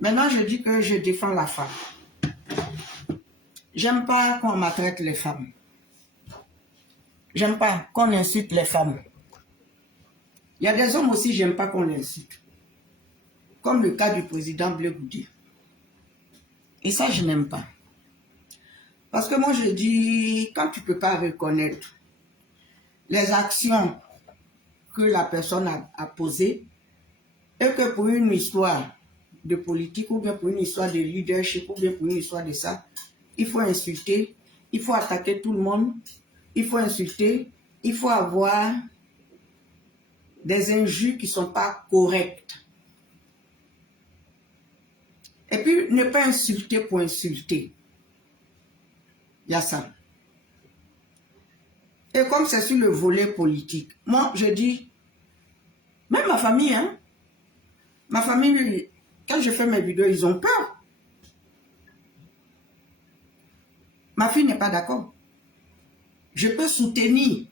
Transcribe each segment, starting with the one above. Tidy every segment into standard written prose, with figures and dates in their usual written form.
Maintenant, je dis que je défends la femme. J'aime pas qu'on maltraite les femmes. J'aime pas qu'on insulte les femmes. Il y a des hommes aussi, j'aime pas qu'on les insulte. Comme le cas du président Blé Goudé. Et ça, je n'aime pas. Parce que moi, je dis, quand tu ne peux pas reconnaître les actions que la personne a posées, et que pour une histoire de politique, ou bien pour une histoire de leadership, ou bien pour une histoire de ça, il faut insulter, il faut attaquer tout le monde, il faut insulter, il faut avoir des injures qui ne sont pas correctes. Et puis, ne pas insulter pour insulter. Il y a ça. Et comme c'est sur le volet politique, moi, je dis, même ma famille, hein, ma famille, quand je fais mes vidéos, ils ont peur. Ma fille n'est pas d'accord. Je peux soutenir.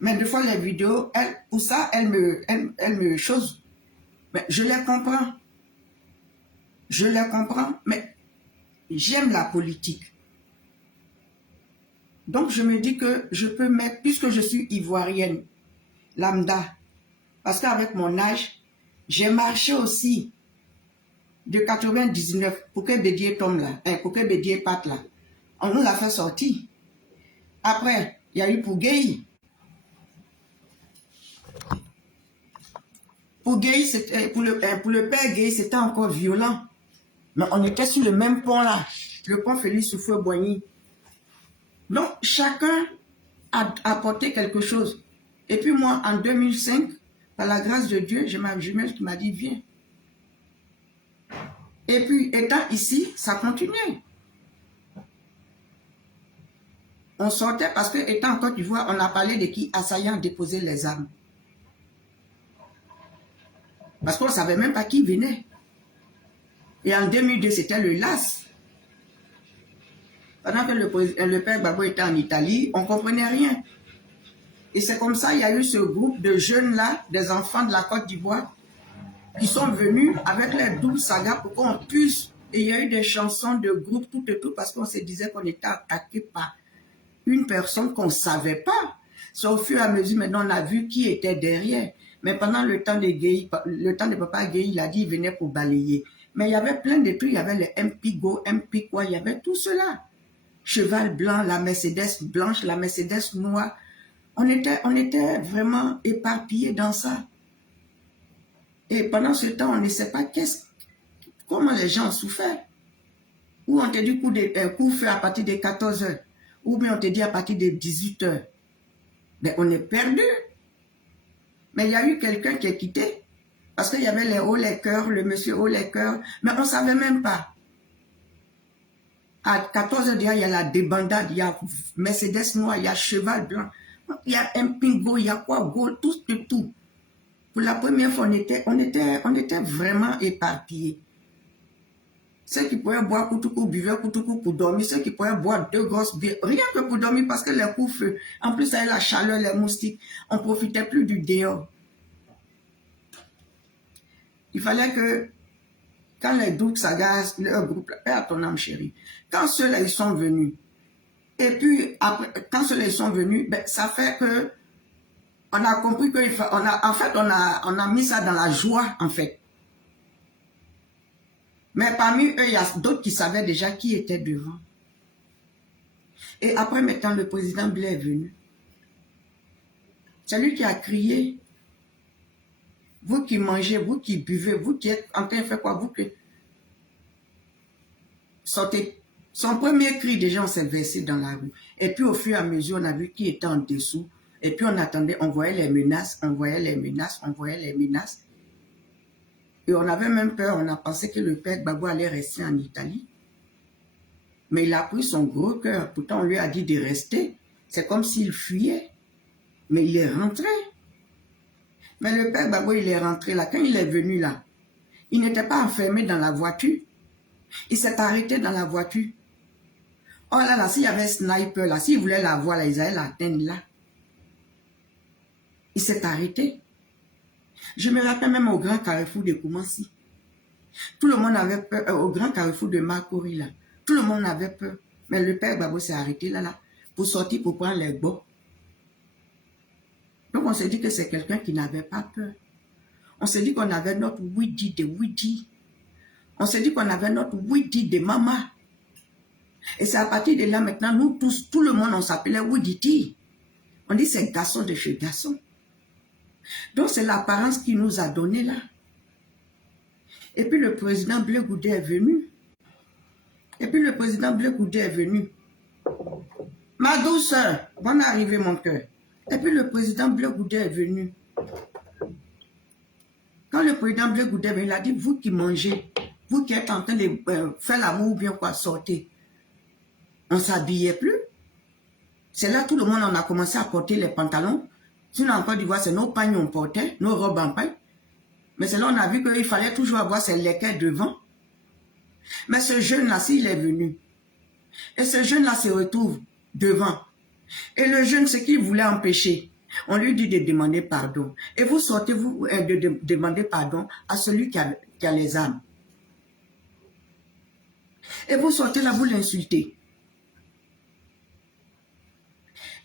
Mais des fois, les vidéos, pour ça, elle me chose. Mais je les comprends. Je les comprends, mais j'aime la politique. Donc, je me dis que je peux mettre, puisque je suis ivoirienne, lambda, parce qu'avec mon âge, j'ai marché aussi de 99 pour que Bédier tombe là, pour que Bédier parte là. On nous l'a fait sortir. Après, il y a eu pour Gueye. Pour Gueye, pour le père Gueye, c'était encore violent. Mais on était sur le même pont là, le pont Félix Houphouët-Boigny. Donc, chacun a apporté quelque chose. Et puis moi, en 2005, par la grâce de Dieu, j'ai ma jumelle qui m'a dit, viens. Et puis, étant ici, ça continuait. On sortait parce que, étant en Côte d'Ivoire, on a parlé de qui assaillants déposaient les armes. Parce qu'on ne savait même pas qui venait. Et en 2002, c'était le LAS. Pendant que le père Gbagbo était en Italie, on ne comprenait rien. Et c'est comme ça, il y a eu ce groupe de jeunes-là, des enfants de la Côte d'Ivoire, qui sont venus avec leur double saga pour qu'on puisse... Et il y a eu des chansons de groupe, tout et tout, parce qu'on se disait qu'on était attaqué par une personne qu'on ne savait pas. C'est au fur et à mesure, maintenant, on a vu qui était derrière. Mais pendant le temps de Gueye, le temps de Papa Gueye, il a dit qu'il venait pour balayer. Mais il y avait plein de trucs, il y avait le MP Go, MP quoi, il y avait tout cela. Cheval blanc, la Mercedes blanche, la Mercedes noire. On était vraiment éparpillés dans ça. Et pendant ce temps, on ne sait pas comment les gens ont souffert. Ou on te dit coup fait à partir de 14 h. Ou bien on te dit à partir de 18 h. Mais on est perdu. Mais il y a eu quelqu'un qui est quitté. Parce qu'il y avait les haut-les-cœurs, le monsieur haut-les-cœurs. Mais on ne savait même pas. À 14 h déjà, il y a la débandade, il y a Mercedes noir, il y a cheval blanc, il y a un pingo, il y a quoi, gold, tout et tout. Pour la première fois, on était vraiment éparpillés. Ceux qui pouvaient boire Koutoukou, buvaient Koutoukou pour dormir. Ceux qui pouvaient boire 2 grosses bières, rien que pour dormir parce que les coups-feux, en plus avec la chaleur, les moustiques, on ne profitait plus du dehors. Il fallait que, quand les Douk Sagas, leur groupe, à ton âme chérie, quand ceux-là ils sont venus, et puis après, quand ceux-là ils sont venus, ben, ça fait que on a compris que on a mis ça dans la joie, en fait. Mais parmi eux, il y a d'autres qui savaient déjà qui était devant. Et après, maintenant, le président Blé est venu. C'est lui qui a crié. Vous qui mangez, vous qui buvez, vous qui êtes en train de faire quoi, vous qui sortez. Son premier cri, déjà, on s'est versé dans la rue. Et puis, au fur et à mesure, on a vu qui était en dessous. Et puis, on attendait, on voyait les menaces, on voyait les menaces, on voyait les menaces. Et on avait même peur, on a pensé que le père Gbagbo allait rester en Italie. Mais il a pris son gros cœur. Pourtant, on lui a dit de rester. C'est comme s'il fuyait. Mais il est rentré. Mais le père Gbagbo, il est rentré là. Quand il est venu là, il n'était pas enfermé dans la voiture. Il s'est arrêté dans la voiture. Oh là là, s'il y avait un sniper là, s'il voulait la voir là, ils allaient l'atteindre là. Il s'est arrêté. Je me rappelle même au grand carrefour de Koumassi. Tout le monde avait peur, au grand carrefour de Marcory, là. Tout le monde avait peur. Mais le père Gbagbo s'est arrêté là, pour sortir, pour prendre les bois. Donc on s'est dit que c'est quelqu'un qui n'avait pas peur. On s'est dit qu'on avait notre Widi de Widi. On s'est dit qu'on avait notre Widi de Mama. Et c'est à partir de là maintenant, nous tous, tout le monde, on s'appelait Widiti. On dit c'est garçon de chez garçon. Donc c'est l'apparence qu'il nous a donné là. Et puis le président Blé Goudé est venu. Ma douceur, bonne arrivée mon cœur. Et puis le président Blé Goudé est venu. Quand le président Blé Goudé est venu, il a dit, vous qui mangez, vous qui êtes en train de faire l'amour ou bien quoi, sortez. On ne s'habillait plus. C'est là tout le monde, on a commencé à porter les pantalons. Sinon, en Côte d'Ivoire, c'est nos pagnes on portait, nos robes en paille. Mais c'est là on a vu qu'il fallait toujours avoir ses léquets devant. Mais ce jeune-là, s'il est venu, et ce jeune-là se retrouve devant, et le jeune, ce qu'il voulait empêcher, on lui dit de demander pardon. Et vous sortez, vous, de demander pardon à celui qui a les armes. Et vous sortez là, vous l'insultez.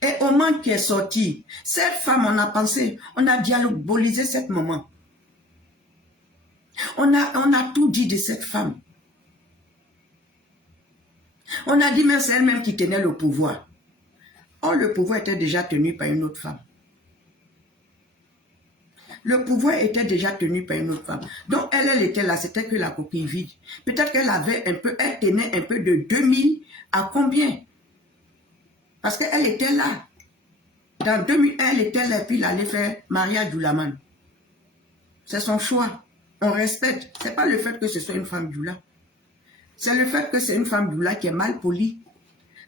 Et au moment qui est sorti, cette femme, on a pensé, on a diabolisé cette maman. On a tout dit de cette femme. On a dit, mais c'est elle-même qui tenait le pouvoir. Or, le pouvoir était déjà tenu par une autre femme. Le pouvoir était déjà tenu par une autre femme. Donc, elle était là, c'était que la coquille vide. Peut-être qu'elle avait un peu, elle tenait un peu de 2000 à combien? Parce qu'elle était là. Dans 2001, elle était là, puis elle allait faire Maria Djoulaman. C'est son choix. On respecte. Ce n'est pas le fait que ce soit une femme Djoula. C'est le fait que c'est une femme Djoula qui est mal polie.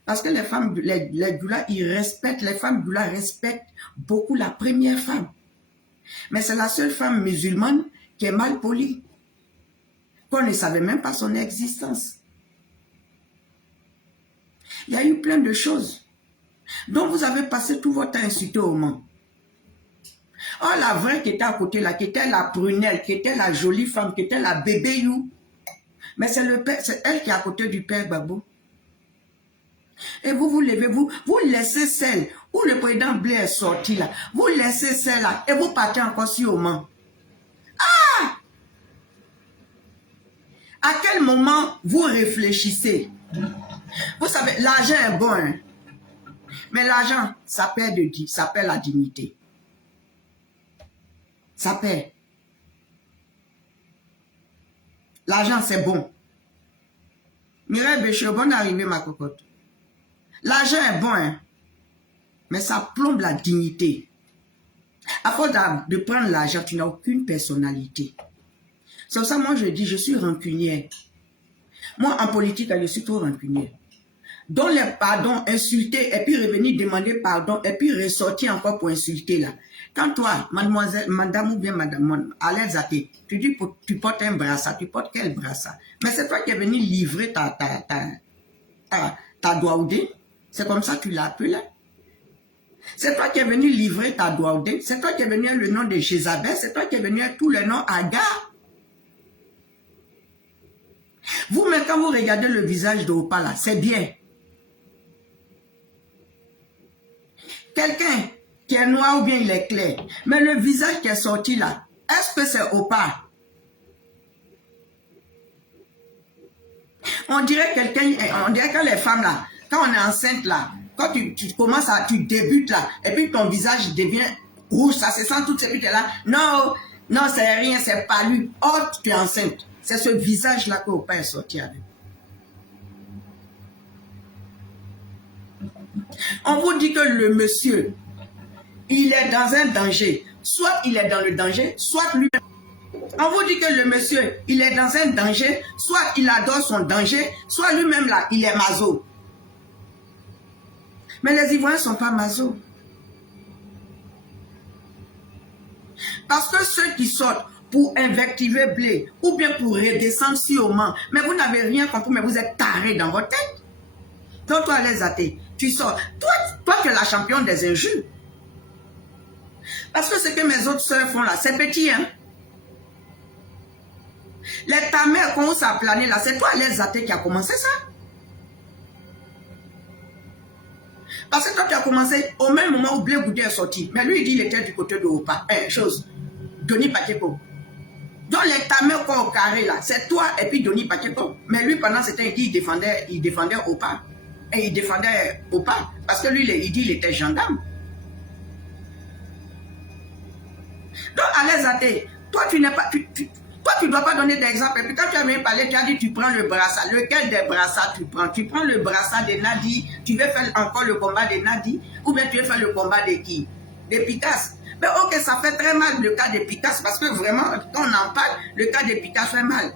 Parce que les femmes, les Djoula, ils respectent, les femmes Djoula respectent beaucoup la première femme. Mais c'est la seule femme musulmane qui est mal polie. Qu'on ne savait même pas son existence. Il y a eu plein de choses. Donc vous avez passé tout votre temps insulté au monde. Oh, la vraie qui était à côté là, qui était la prunelle, qui était la jolie femme, qui était la bébé you. Mais c'est elle qui est à côté du père Gbagbo. Et vous vous levez, vous laissez celle où le président Blé est sorti là. Vous laissez celle là et vous partez encore sur au Mans. Ah! À quel moment vous réfléchissez? Vous savez, l'argent est bon, hein? Mais l'argent, ça perd la dignité. Ça perd. L'argent, c'est bon. Mireille Béchot, bonne arrivée, ma cocotte. L'argent est bon, hein? Mais ça plombe la dignité. À force de prendre l'argent, tu n'as aucune personnalité. C'est pour ça, moi, je dis, je suis rancunière. Moi, en politique, je suis trop rancunière. Donc les pardons, insulter, et puis revenir demander pardon, et puis ressortir encore pour insulter là. Quand toi, mademoiselle, madame ou bien madame, à l'aise à tu dis, tu portes un brassard, tu portes quel brassard? Mais c'est toi qui es venu livrer ta douaoudé. C'est comme ça que tu l'as appelé. C'est toi qui es venu livrer ta douaoudé. C'est toi qui es venu le nom de Jézabel. C'est toi qui es venu tout le nom Agar. Vous, même quand vous regardez le visage de Opa là, c'est bien. Quelqu'un qui est noir ou bien il est clair, mais le visage qui est sorti là, est-ce que c'est Opa? On dirait quelqu'un, on dirait que les femmes là, quand on est enceinte là, quand tu commences à, tu débutes là, et puis ton visage devient rouge, ça se sent tout, et puis tu es là, non, c'est rien, c'est pas lui. Oh, tu es enceinte. C'est ce visage là que Opa est sorti avec. On vous dit que le monsieur, il est dans un danger. Soit il est dans le danger, soit lui. On vous dit que le monsieur, il est dans un danger, soit il adore son danger, soit lui-même là, il est maso. Mais les Ivoiriens ne sont pas maso. Parce que ceux qui sortent pour invectiver Blé, ou bien pour redescendre si au Mans, mais vous n'avez rien compris, mais vous êtes tarés dans votre tête. Donc toi, les athées, tu sors. Toi, tu es la championne des injures. Parce que ce que mes autres soeurs font là, c'est petit, hein. Les tamers commencent à planer là. C'est toi, les athées, qui a commencé ça. Parce que toi, tu as commencé au même moment où Blé Goudé est sorti. Mais lui, il dit qu'il était du côté de Opa. Denis Pacheco. Donc les tamers au carré là, c'est toi et puis Denis Pacheco. Mais lui, pendant ce temps, il défendait Opa. Et il défendait Opa. Parce que lui, il dit qu'il était gendarme. Donc, à les athées, toi, tu n'es pas... Toi, tu ne dois pas donner d'exemple. Et puis quand tu as bien parlé, tu as dit tu prends le brassard. Lequel des brassads tu prends? Tu prends le brassard de Nadi, tu veux faire encore le combat de Nadi, ou bien tu veux faire le combat de qui? De Picasse. Mais ok, ça fait très mal le cas de Picasse, parce que vraiment, quand on en parle, le cas de Picasse fait mal.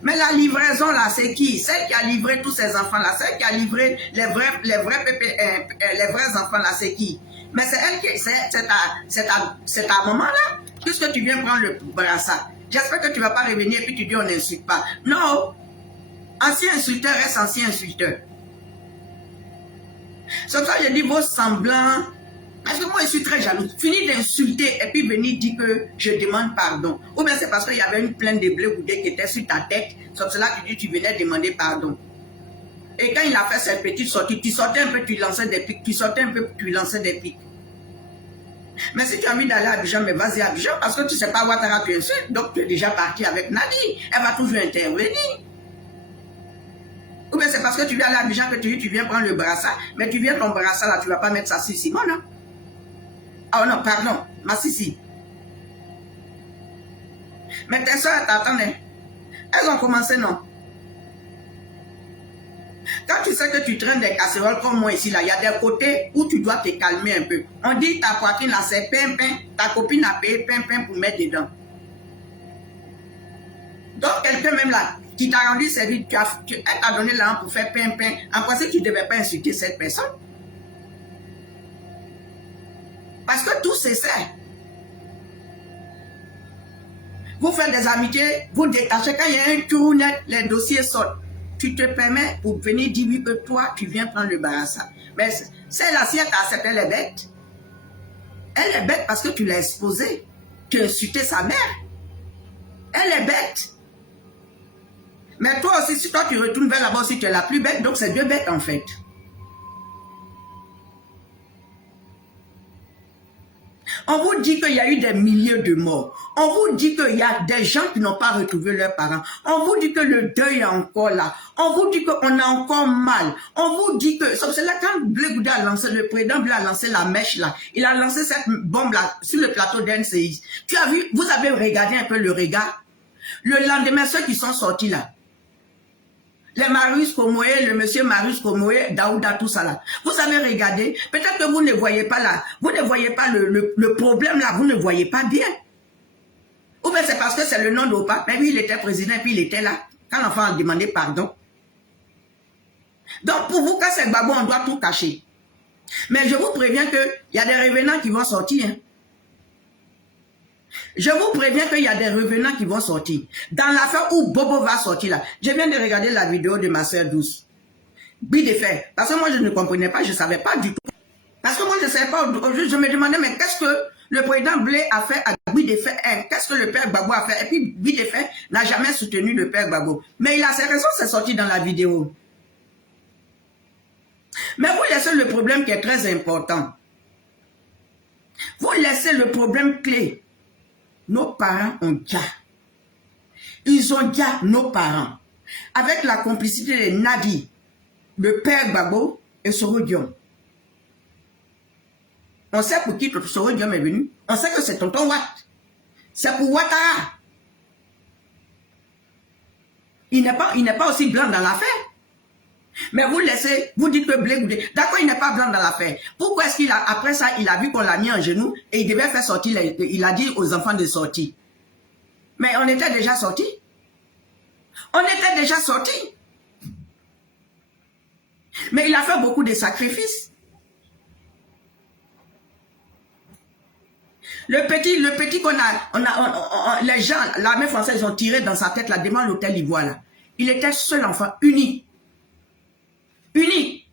Mais la livraison là, c'est qui? Celle qui a livré tous ces enfants-là, celle qui a livré les vrais enfants là, c'est qui? Mais c'est elle qui, c'est ta maman-là, puisque tu viens prendre le brassard. J'espère que tu ne vas pas revenir et puis tu dis on n'insulte pas. Non. Ancien insulteur reste ancien insulteur. C'est ça que je dis vos semblants. Parce que moi je suis très jalouse. Fini d'insulter et puis venir dire que je demande pardon. Ou bien c'est parce qu'il y avait une plainte de Blé Goudé qui était sur ta tête. C'est cela que tu venais demander pardon. Et quand il a fait cette petite sortie, tu sortais un peu, tu lançais des pics. Tu sortais un peu, tu lançais des pics. Mais si tu as envie d'aller à Abidjan, mais vas-y à Abidjan, parce que tu ne sais pas Ouattara tu insultes, donc tu es déjà parti avec Nadi. Elle va toujours intervenir. Ou bien c'est parce que tu viens aller à Abidjan que tu viens prendre le brassard, mais tu viens ton brassard là, tu ne vas pas mettre ça sur Simon, non? Oh non, pardon, ma Sissi. Mais tes soeurs t'attendent. Elles ont commencé, non? Quand tu sais que tu traînes des casseroles comme moi ici, là, il y a des côtés où tu dois te calmer un peu. On dit ta poitrine là, c'est pimpin. Ta copine a payé pimpin pour mettre dedans. Donc, quelqu'un même là, qui t'a rendu service, elle t'a donné l'argent pour faire pimpin. En principe, tu ne devais pas insulter cette personne. Parce que tout c'est ça. Vous faites des amitiés, vous détachez. Quand il y a un trou net, les dossiers sortent. Tu te permets pour venir dire oui que toi, tu viens prendre le brassard. Mais celle-là, si elle t'a accepté, elle est bête. Elle est bête parce que tu l'as exposée. Tu as insulté sa mère. Elle est bête. Mais toi aussi, si toi tu retournes vers là-bas, si tu es la plus bête, donc c'est deux bêtes en fait. On vous dit qu'il y a eu des milliers de morts. On vous dit qu'il y a des gens qui n'ont pas retrouvé leurs parents. On vous dit que le deuil est encore là. On vous dit qu'on a encore mal. On vous dit que... C'est là quand Blé Goudé a lancé, le président Blé a lancé la mèche là. Il a lancé cette bombe là sur le plateau d'NCI. Tu as vu, vous avez regardé un peu le regard. Le lendemain, ceux qui sont sortis là. Les Marius Komoé, le monsieur Marius Komoé, Daouda, tout ça là. Vous avez regardé, peut-être que vous ne voyez pas là, vous ne voyez pas le problème là, vous ne voyez pas bien. Ou bien c'est parce que c'est le nom d'Opa, mais lui il était président et puis il était là, quand l'enfant a demandé pardon. Donc pour vous, quand c'est Gbagbo, on doit tout cacher. Mais je vous préviens qu'il y a des revenants qui vont sortir. Hein. Je vous préviens qu'il y a des revenants qui vont sortir. Dans l'affaire où Bobo va sortir là, je viens de regarder la vidéo de ma soeur douce. Bi de fait. Parce que moi je ne comprenais pas, je ne savais pas du tout. Parce que moi je ne savais pas, je me demandais mais qu'est-ce que le président Blé a fait à Bi de fait, qu'est-ce que le père Gbagbo a fait. Et puis Bi de fait n'a jamais soutenu le père Gbagbo. Mais il a ses raisons, c'est sorti dans la vidéo. Mais vous laissez le problème qui est très important. Vous laissez le problème clé. Nos parents ont déjà. Ils ont déjà nos parents. Avec la complicité de Nadi, le père Gbagbo et Soro Diom. On sait pour qui Soro Diom est venu. On sait que c'est tonton Watt. C'est pour Ouattara. Il n'est pas aussi blanc dans l'affaire. Mais vous laissez, vous dites que Blé Goudé, d'accord, il n'est pas blanc dans l'affaire. Pourquoi est-ce qu'il a, après ça, il a vu qu'on l'a mis en genou et il devait faire sortir, il a dit aux enfants de sortir. Mais on était déjà sortis. On était déjà sortis. Mais il a fait beaucoup de sacrifices. Le petit qu'on a, les gens, l'armée française, ils ont tiré dans sa tête là, devant l'hôtel Ivoire là. Il était seul enfant, unique. Unique.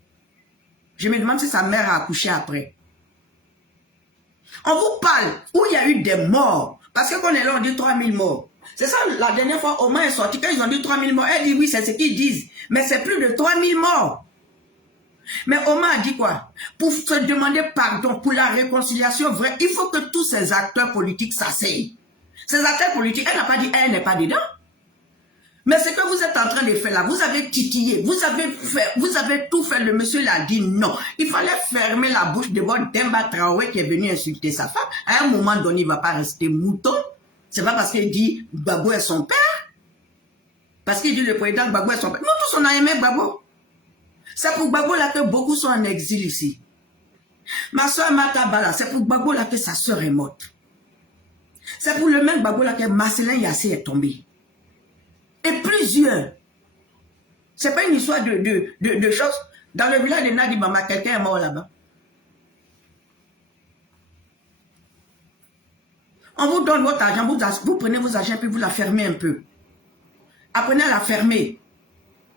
Je me demande si sa mère a accouché après. On vous parle où il y a eu des morts. Parce que quand on est là, on dit 3000 morts. C'est ça, la dernière fois, Omar est sorti, quand ils ont dit 3000 morts, elle dit oui, c'est ce qu'ils disent. Mais c'est plus de 3000 morts. Mais Omar a dit quoi? Pour se demander pardon, pour la réconciliation vraie, il faut que tous ces acteurs politiques s'asseyent. Ces acteurs politiques, elle n'a pas dit, elle n'est pas dedans. Mais ce que vous êtes en train de faire là, vous avez titillé, vous avez tout fait, le monsieur l'a dit non. Il fallait fermer la bouche de votre Demba Traoré qui est venu insulter sa femme. À un moment donné, il ne va pas rester mouton. C'est pas parce qu'il dit Gbagbo est son père. Parce qu'il dit le président Gbagbo est son père. Nous tous on a aimé Gbagbo. C'est pour Gbagbo là que beaucoup sont en exil ici. Ma soeur Matabala, c'est pour Gbagbo là que sa soeur est morte. C'est pour le même Gbagbo là que Marcelin Yassé est tombé. Et plusieurs. C'est pas une histoire de choses. Dans le village de Nadibama, quelqu'un est mort là-bas. On vous donne votre argent, vous prenez vos argent puis vous la fermez un peu. Apprenez à la fermer.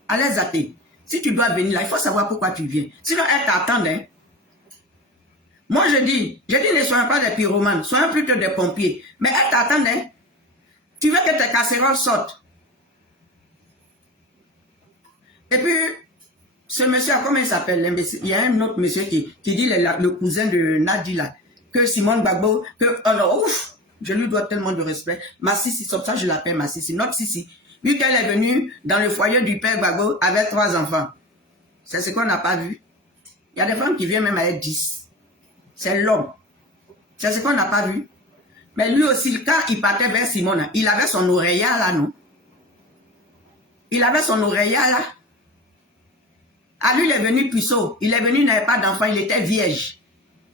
Allez zapper. Si tu dois venir là, il faut savoir pourquoi tu viens. Sinon, elle t'attend. Hein. Moi, je dis, ne soyons pas des pyromanes, soyons plutôt des pompiers. Mais elle t'attend. Hein. Tu veux que tes casseroles sortent. Et puis, ce monsieur, comment il s'appelle? Il y a un autre monsieur qui dit le cousin de Nadi là, que Simone Gbagbo, alors, ouf, je lui dois tellement de respect. Ma Sissi, comme ça je l'appelle ma Sissi, notre Sissi. Vu qu'elle est venue dans le foyer du père Gbagbo avec 3 enfants. C'est ce qu'on n'a pas vu. Il y a des femmes qui viennent même avec 10. C'est l'homme. C'est ce qu'on n'a pas vu. Mais lui aussi, quand il partait vers Simone, il avait son oreillard là, non? Il avait son oreillard là. À lui, il est venu puceau. Il est venu, il n'avait pas d'enfant, il était vierge.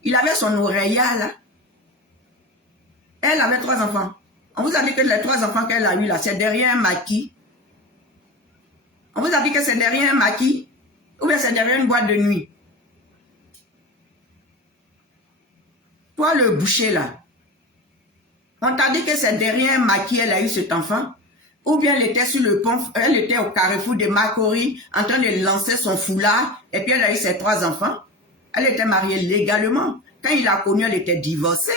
Il avait son oreillard là. Elle avait 3 enfants. On vous a dit que les 3 enfants qu'elle a eu là, c'est derrière un maquis. On vous a dit que c'est derrière un maquis. Ou bien c'est derrière une boîte de nuit. Toi, le boucher là. On t'a dit que c'est derrière un maquis elle a eu cet enfant. Ou bien elle était sur le pont, elle était au carrefour de Makori en train de lancer son foulard et puis elle a eu ses 3 enfants. Elle était mariée légalement. Quand il l'a connue, elle était divorcée.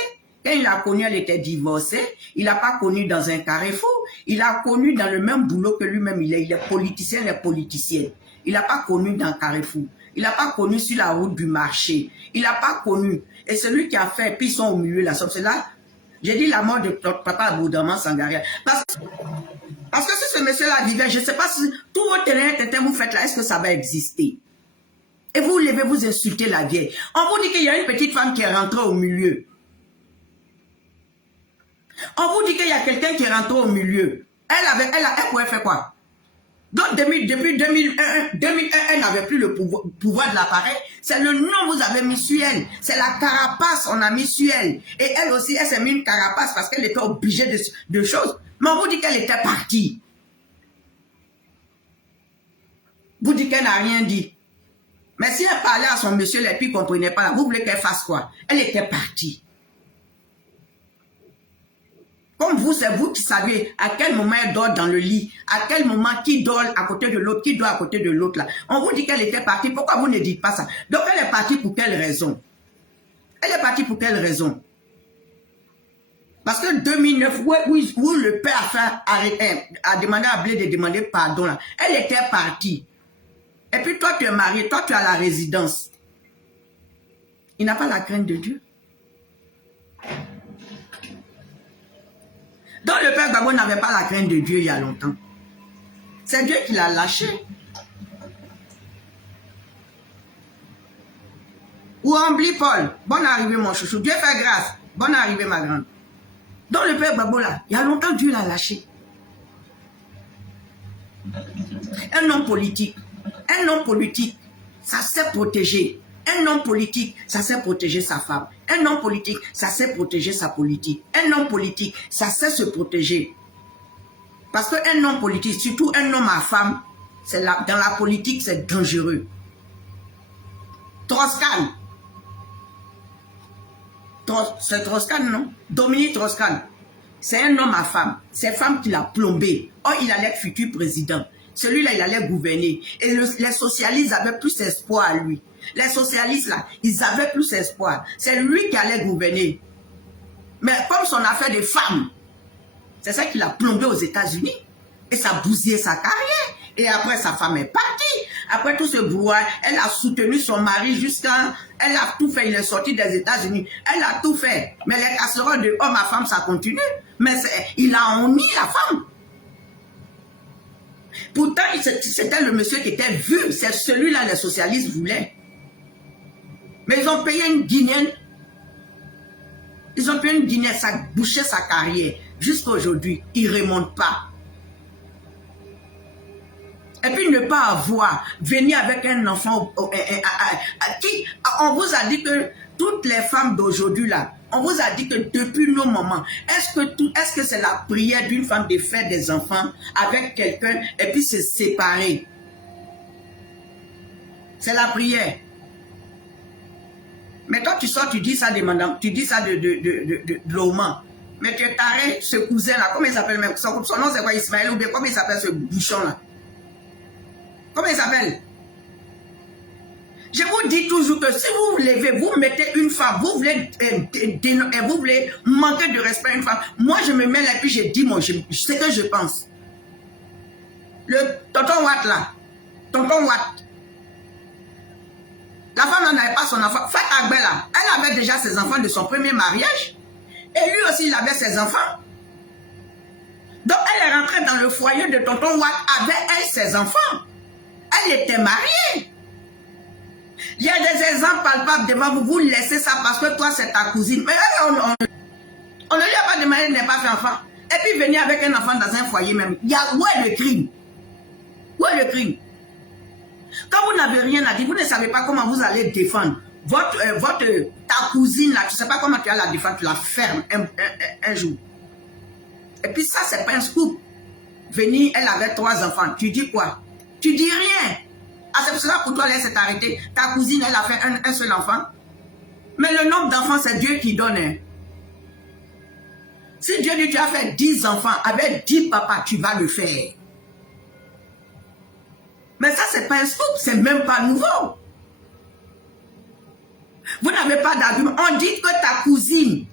Quand il l'a connue, elle était divorcée. Il l'a pas connue dans un carrefour. Il l'a connue dans le même boulot que lui-même. Il est politicien, elle est politicienne. Il l'a pas connue dans carrefour. Il l'a pas connue sur la route du marché. Il l'a pas connue. Et celui qui a fait, puis ils sont au milieu là. Sauf cela, j'ai dit la mort de papa Aboudaman Sangaria. Parce que si ce monsieur-là vivait, je ne sais pas si tout votre terrain que vous faites là, est-ce que ça va exister? Et vous levez, vous insultez la vieille. On vous dit qu'il y a une petite femme qui est rentrée au milieu. On vous dit qu'il y a quelqu'un qui est rentré au milieu. Elle pouvait faire quoi? Donc depuis 2001, elle n'avait plus le pouvoir de l'appareil. C'est le nom que vous avez mis sur elle. C'est la carapace on a mis sur elle. Et elle aussi, elle s'est mis une carapace parce qu'elle était obligée de choses. Mais on vous dit qu'elle était partie. Vous dites qu'elle n'a rien dit. Mais si elle parlait à son monsieur, et puis ne comprenait pas, vous voulez qu'elle fasse quoi? Elle était partie. Comme vous, c'est vous qui savez à quel moment elle dort dans le lit, à quel moment qui dort à côté de l'autre, qui dort à côté de l'autre là. On vous dit qu'elle était partie, pourquoi vous ne dites pas ça? Donc elle est partie pour quelle raison? Elle est partie pour quelle raison? Parce que 2009, où le père a demandé à Blé de demander pardon là, elle était partie. Et puis toi tu es marié, toi tu as la résidence. Il n'a pas la crainte de Dieu. Donc le père Gbagbo n'avait pas la crainte de Dieu il y a longtemps. C'est Dieu qui l'a lâché. Ou Ambly Paul, bonne arrivée mon chouchou, Dieu fait grâce, bonne arrivée ma grande. Donc le père Gbagbo là, il y a longtemps Dieu l'a lâché. Un homme politique, ça sait protéger. Un homme politique, ça sait protéger sa femme. Un homme politique, ça sait protéger sa politique. Un homme politique, ça sait se protéger. Parce qu'un homme politique, surtout un homme à femme, dans la politique, c'est dangereux. Strauss-Kahn. C'est Strauss-Kahn, non? Dominique Strauss-Kahn. C'est un homme à femme. C'est femme qui l'a plombé. Oh, il allait être futur président. Celui-là, il allait gouverner. Et les socialistes avaient plus espoir à lui. Les socialistes, là, ils avaient plus espoir. C'est lui qui allait gouverner. Mais comme son affaire de femme, C'est ça qui l'a plombé aux États-Unis. Et ça a bousillé sa carrière. Et après, sa femme est partie. Après tout ce brouhaha, elle a soutenu son mari jusqu'à... Elle a tout fait. Il est sorti des États-Unis. Elle a tout fait. Mais les casseroles de homme à femme, ça continue. Mais il a honni la femme. Pourtant, c'était le monsieur qui était vu. C'est celui-là, les socialistes voulaient. Mais ils ont payé une Guinéenne. Ils ont payé une Guinéenne. Ça a bouché sa carrière. Jusqu'à aujourd'hui, il ne remonte pas. Et puis ne pas avoir, venir avec un enfant qui, on vous a dit que toutes les femmes d'aujourd'hui là, on vous a dit que depuis nos moments, est-ce que c'est la prière d'une femme de faire des enfants avec quelqu'un et puis se séparer? C'est la prière. Mais toi tu sors, tu dis ça de madame, tu dis ça de l'Oman. Mais tu es taré, ce cousin là, comment il s'appelle même? Son nom c'est quoi, Ismaël ou bien comment il s'appelle ce bouchon là? Comment il s'appelle? Je vous dis toujours que si vous vous levez, vous mettez une femme, vous voulez manquer de respect à une femme. Moi, je me mets là et puis je dis ce que je pense. Le tonton Watt là, tonton Watt. La femme n'avait pas son enfant. Faites Agbe là, elle avait déjà ses enfants de son premier mariage. Et lui aussi, il avait ses enfants. Donc, elle est rentrée dans le foyer de tonton Watt avec elle, ses enfants. Elle était mariée. Il y a des exemples palpables devant vous. Vous laissez ça parce que toi, c'est ta cousine. Mais on ne lui a pas demandé, elle n'a pas fait enfant. Et puis venir avec un enfant dans un foyer même. Où est le crime? Où est le crime? Quand vous n'avez rien à dire, vous ne savez pas comment vous allez défendre ta cousine là. Tu ne sais pas comment tu vas la défendre. Tu la fermes un jour. Et puis ça, c'est pas un scoop. Venir, elle avait 3 enfants. Tu dis quoi? Tu dis rien. Ah, c'est pour cela pour toi, laisse t'arrêter. Ta cousine, elle a fait un seul enfant. Mais le nombre d'enfants, c'est Dieu qui donne. Hein. Si Dieu dit tu as fait 10 enfants avec 10 papas, tu vas le faire. Mais ça, c'est pas un scoop, c'est même pas nouveau. Vous n'avez pas d'argument. On dit que ta cousine,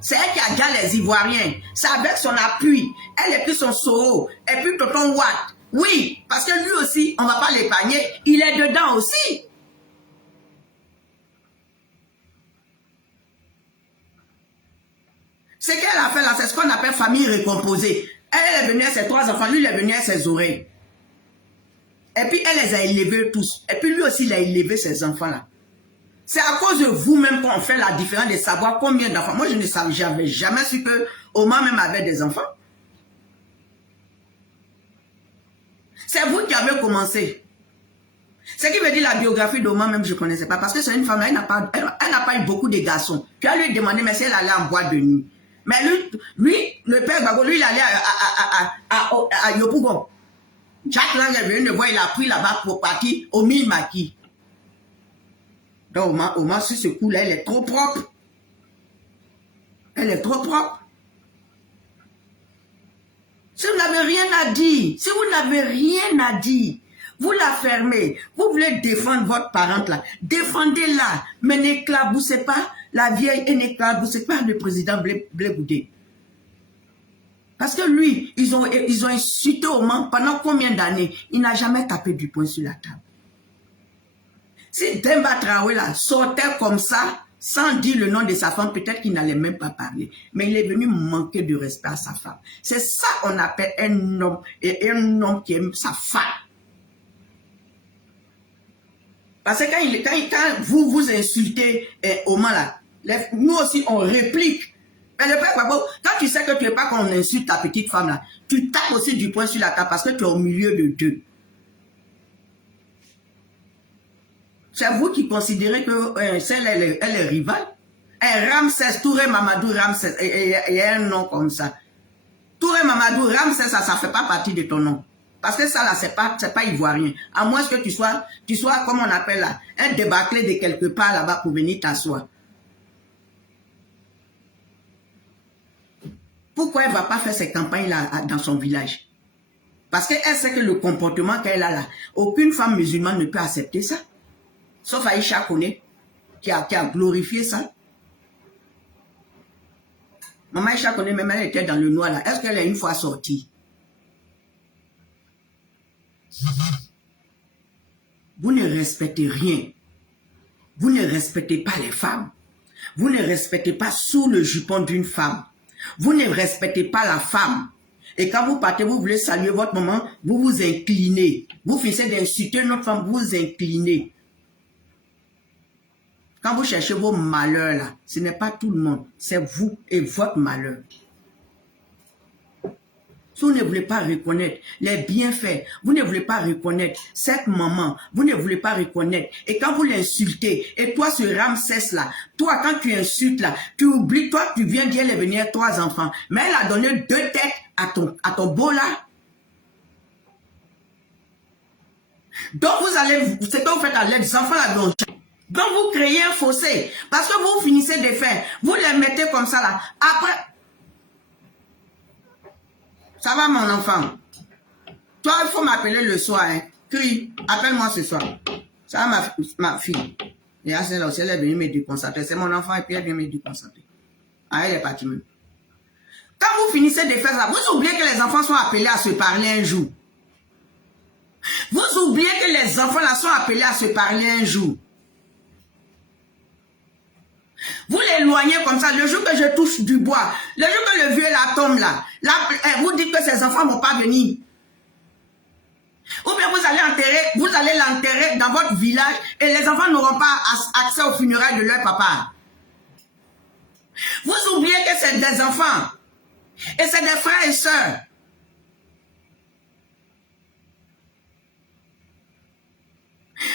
c'est elle qui a gagné les Ivoiriens. C'est avec son appui. Elle et puis son Soro. Et puis tonton Watt. Oui, parce que lui aussi, on ne va pas l'épargner. Il est dedans aussi. Ce qu'elle a fait là, c'est ce qu'on appelle famille recomposée. Elle est venue à ses 3 enfants, lui il est venu à ses oreilles. Et puis elle les a élevés tous. Et puis lui aussi il a élevé ses enfants là. C'est à cause de vous-même qu'on fait la différence de savoir combien d'enfants. Moi je ne savais, j'avais jamais su que Oma même avait des enfants. C'est vous qui avez commencé. Ce qui veut dire la biographie d'Oma même, je ne connaissais pas. Parce que c'est une femme, elle n'a pas eu beaucoup de garçons. Tu as lui demandé, mais si elle allait en boîte de nuit. Mais lui, le père Gbagbo, lui, il allait à Yopougon. Jacques Lang est venu le voir, il a pris là-bas pour partir au Milmaki. Donc Oma, sur ce coup-là, elle est trop propre. Elle est trop propre. Si vous n'avez rien à dire, si vous n'avez rien à dire, vous la fermez. Vous voulez défendre votre parente là. Défendez-la. Mais n'éclaboussez pas la vieille et n'éclaboussez pas le président Blé Goudé. Parce que lui, ils ont insulté Oma pendant combien d'années? Il n'a jamais tapé du poing sur la table. Si Demba Traoré là sortait comme ça, sans dire le nom de sa femme, peut-être qu'il n'allait même pas parler. Mais il est venu manquer de respect à sa femme. C'est ça qu'on appelle un homme qui aime sa femme. Parce que quand vous insultez Oma là, nous aussi on réplique. Mais le père Gbagbo, quand tu sais que tu n'es pas qu'on insulte ta petite femme là, tu tapes aussi du poing sur la table parce que tu es au milieu de deux. C'est vous qui considérez que elle est rivale. Ramsès, Touré Mamadou Ramsès, il y a un nom comme ça. Touré Mamadou Ramsès, ça ne fait pas partie de ton nom. Parce que ça là, c'est pas ivoirien. À moins que tu sois, comme on appelle là, un débâclé de quelque part là-bas pour venir t'asseoir. Pourquoi elle ne va pas faire ces campagnes là dans son village? Parce qu'elle sait que le comportement qu'elle a là, aucune femme musulmane ne peut accepter ça. Sauf Aïcha Kone, qui a glorifié ça. Maman Aïcha connaît même, elle était dans le noir là. Est-ce qu'elle est une fois sortie? Vous ne respectez rien. Vous ne respectez pas les femmes. Vous ne respectez pas sous le jupon d'une femme. Vous ne respectez pas la femme. Et quand vous partez, vous voulez saluer votre maman, vous vous inclinez. Vous finissez d'insulter notre femme, vous vous inclinez. Quand vous cherchez vos malheurs là, ce n'est pas tout le monde, c'est vous et votre malheur. Si vous ne voulez pas reconnaître les bienfaits, vous ne voulez pas reconnaître cette maman, vous ne voulez pas reconnaître. Et quand vous l'insultez, et toi ce Ramsès là, toi quand tu insultes là, tu oublies, toi tu viens d'y venir 3 enfants, mais elle a donné 2 têtes à ton beau là. Donc vous allez, c'est que vous faites à les enfants là, donc vous créez un fossé, parce que vous finissez de faire, vous les mettez comme ça là, après... Ça va mon enfant? Toi, il faut m'appeler le soir. Hein. Crie, appelle-moi ce soir. Ça va ma fille. Et là, celle aussi, elle est venue me déconcentrer. C'est mon enfant et puis elle vient me déconcentrer. Ah, elle est partie même. Quand vous finissez de faire ça, vous oubliez que les enfants sont appelés à se parler un jour. Vous oubliez que les enfants là sont appelés à se parler un jour. Vous l'éloignez comme ça, le jour que je touche du bois, le jour que le vieux la tombe là, vous dites que ces enfants ne vont pas venir. Ou bien vous allez l'enterrer dans votre village et les enfants n'auront pas accès aux funérailles de leur papa. Vous oubliez que c'est des enfants et c'est des frères et sœurs.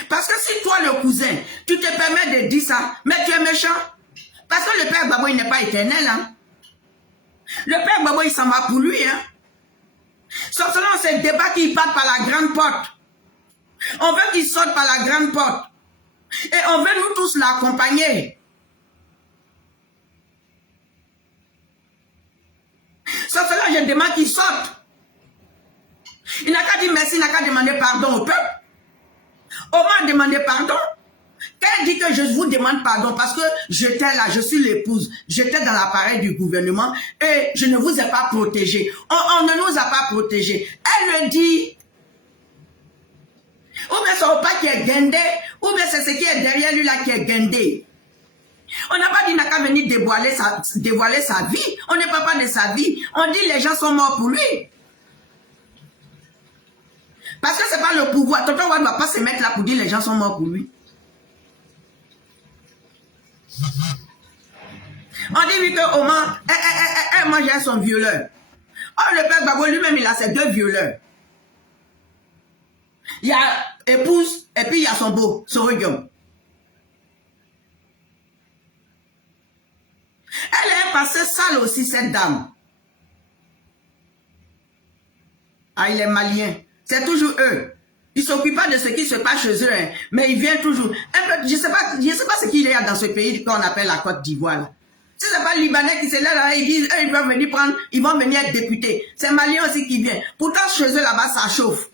Parce que si toi le cousin, tu te permets de dire ça, mais tu es méchant. Parce que le père Babo, il n'est pas éternel. Hein? Le père Babo, il s'en va pour lui. Hein? Sauf selon ces débats qui partent par la grande porte. On veut qu'il sorte par la grande porte. Et on veut nous tous l'accompagner. Sauf selon je demande qu'il sorte. Il n'a qu'à dire merci, il n'a qu'à demander pardon au peuple. On m'a demandé pardon. Qu'elle dit que je vous demande pardon parce que j'étais là, je suis l'épouse, j'étais dans l'appareil du gouvernement et je ne vous ai pas protégé. On ne nous a pas protégés. Elle me dit, ou bien son papa qui est guindé, ou bien c'est ce qui est derrière lui là qui est guindé. On n'a pas dit qu'il n'a qu'à venir dévoiler sa vie. On ne parle pas de sa vie. On dit les gens sont morts pour lui. Parce que ce n'est pas le pouvoir. Tonton Wad ne va pas se mettre là pour dire les gens sont morts pour lui. On dit oui que Oman, elle mangeait son violeur. Oh, le père Babo lui-même, il a ses 2 violeurs. Il y a épouse et puis il y a son beau, son region. Elle est passée sale aussi, cette dame. Ah, il est malien. C'est toujours eux. Ils ne s'occupent pas de ce qui se passe chez eux, hein, mais ils viennent toujours. Je ne sais pas ce qu'il y a dans ce pays qu'on appelle la Côte d'Ivoire. Si ce n'est pas le Libanais qui se lève là, ils disent, eux, ils peuvent venir prendre, ils vont venir être députés. C'est Malien aussi qui vient. Pourtant, chez eux là-bas, ça chauffe.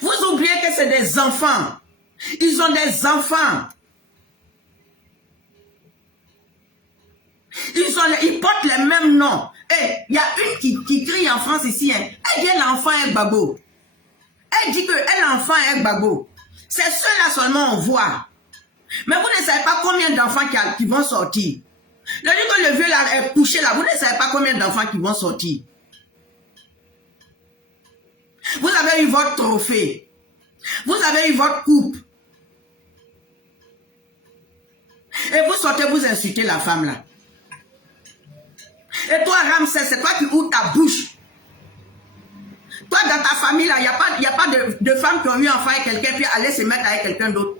Vous oubliez que c'est des enfants. Ils ont des enfants. Ils portent les mêmes noms. Et il y a une qui crie en France ici. Hein. Elle dit l'enfant est Babo. Elle dit que l'enfant est Babo. C'est ceux-là seulement on voit. Mais vous ne savez pas combien d'enfants qui vont sortir. Le jour que le vieux là est couché là, vous ne savez pas combien d'enfants qui vont sortir. Vous avez eu votre trophée. Vous avez eu votre coupe. Et vous sortez, vous insultez la femme là. Et toi, Ramsès, c'est toi qui ouvres ta bouche. Toi, dans ta famille, là, il n'y a pas de femmes qui ont eu enfant avec quelqu'un puis aller se mettre avec quelqu'un d'autre.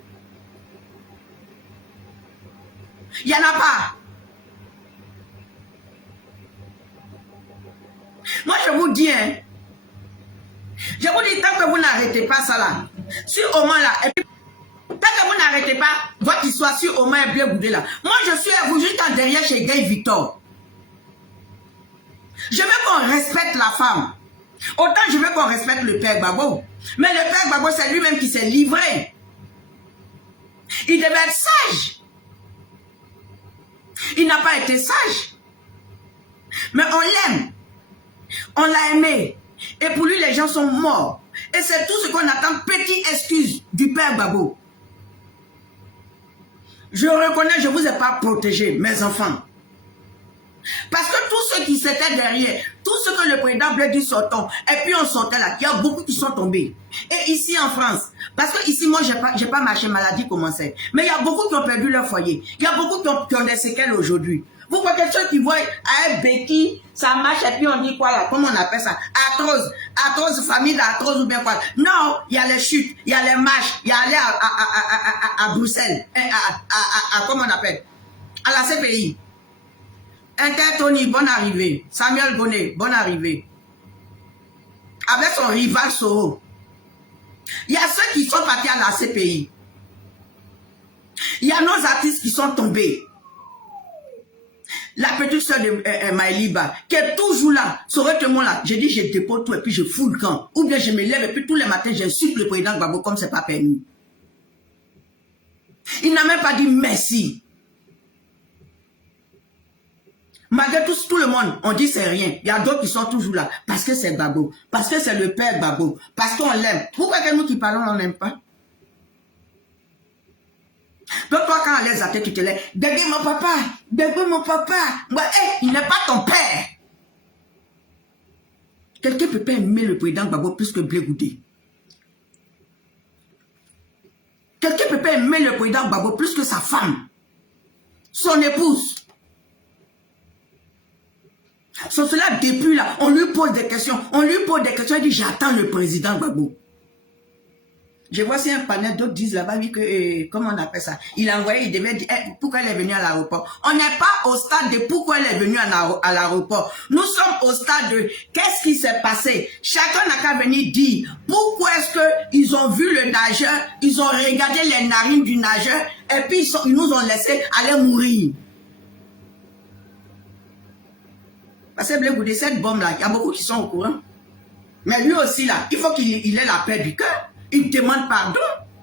Il n'y en a pas. Moi, je vous dis, hein, je vous dis, tant que vous n'arrêtez pas ça là, sur Oman là, et puis, tant que vous n'arrêtez pas votre histoire sur Oman et Blé Boudé là, moi, je suis à vous jusqu'en derrière chez Gay Victor. Je veux qu'on respecte la femme. Autant je veux qu'on respecte le père Babo. Mais le père Babo, c'est lui-même qui s'est livré. Il devait être sage. Il n'a pas été sage. Mais on l'aime. On l'a aimé. Et pour lui, les gens sont morts. Et c'est tout ce qu'on attend. Petite excuse du père Gbagbo. Je reconnais, je ne vous ai pas protégé, mes enfants. Parce que tous ceux qui s'étaient derrière, tout ce que le président Blé dit sortons, et puis on sortait là, il y a beaucoup qui sont tombés. Et ici en France, parce que ici, moi, j'ai pas marché, maladie commençait. Mais il y a beaucoup qui ont perdu leur foyer. Il y a beaucoup qui ont des séquelles aujourd'hui. Vous voyez ceux qui voient un béquille, ça marche, et puis on dit quoi là, comment on appelle ça? Arthrose, famille d'arthrose ou bien quoi? Non, il y a les chutes, il y a les marches, il y a aller à Bruxelles, comment on appelle? À la CPI. Inter Tony, bonne arrivée. Samuel Bonnet, bonne arrivée. Avec son rival Soro. Il y a ceux qui sont partis à la CPI. Il y a nos artistes qui sont tombés. La petite soeur de Maëliba, qui est toujours là, serait tout le monde là. J'ai dit, je dépose tout et puis je fous le camp. Ou bien je me lève et puis tous les matins, j'insulte le président Gbagbo comme c'est pas permis. Il n'a même pas dit merci. Malgré tout le monde, on dit c'est rien. Il y a d'autres qui sont toujours là. Parce que c'est Gbagbo. Parce que c'est le père Gbagbo. Parce qu'on l'aime. Pourquoi que nous qui parlons, on n'aime pas? Donc toi, quand on les attaque, tu te lèves. Bébé mon papa. Bébé mon papa. Moi, il n'est pas ton père. Quelqu'un peut pas aimer le président Gbagbo plus que Blé Goudé. Quelqu'un peut pas aimer le président Gbagbo plus que sa femme. Son épouse. Sur cela, depuis là, on lui pose des questions. On lui pose des questions. Il dit, j'attends le président Gbagbo. Je vois si un panel d'autres disent là-bas, oui, que, comment on appelle ça? Il a envoyé, il devait dire, pourquoi elle est venue à l'aéroport? On n'est pas au stade de pourquoi elle est venue à l'aéroport. Nous sommes au stade de qu'est-ce qui s'est passé? Chacun n'a qu'à venir dire pourquoi est-ce qu'ils ont vu le nageur, ils ont regardé les narines du nageur, et puis ils nous ont laissé aller mourir. Parce que Blé Goudé, cette bombe-là, il y a beaucoup qui sont au courant. Mais lui aussi, là, il faut qu'il ait la paix du cœur. Il demande pardon.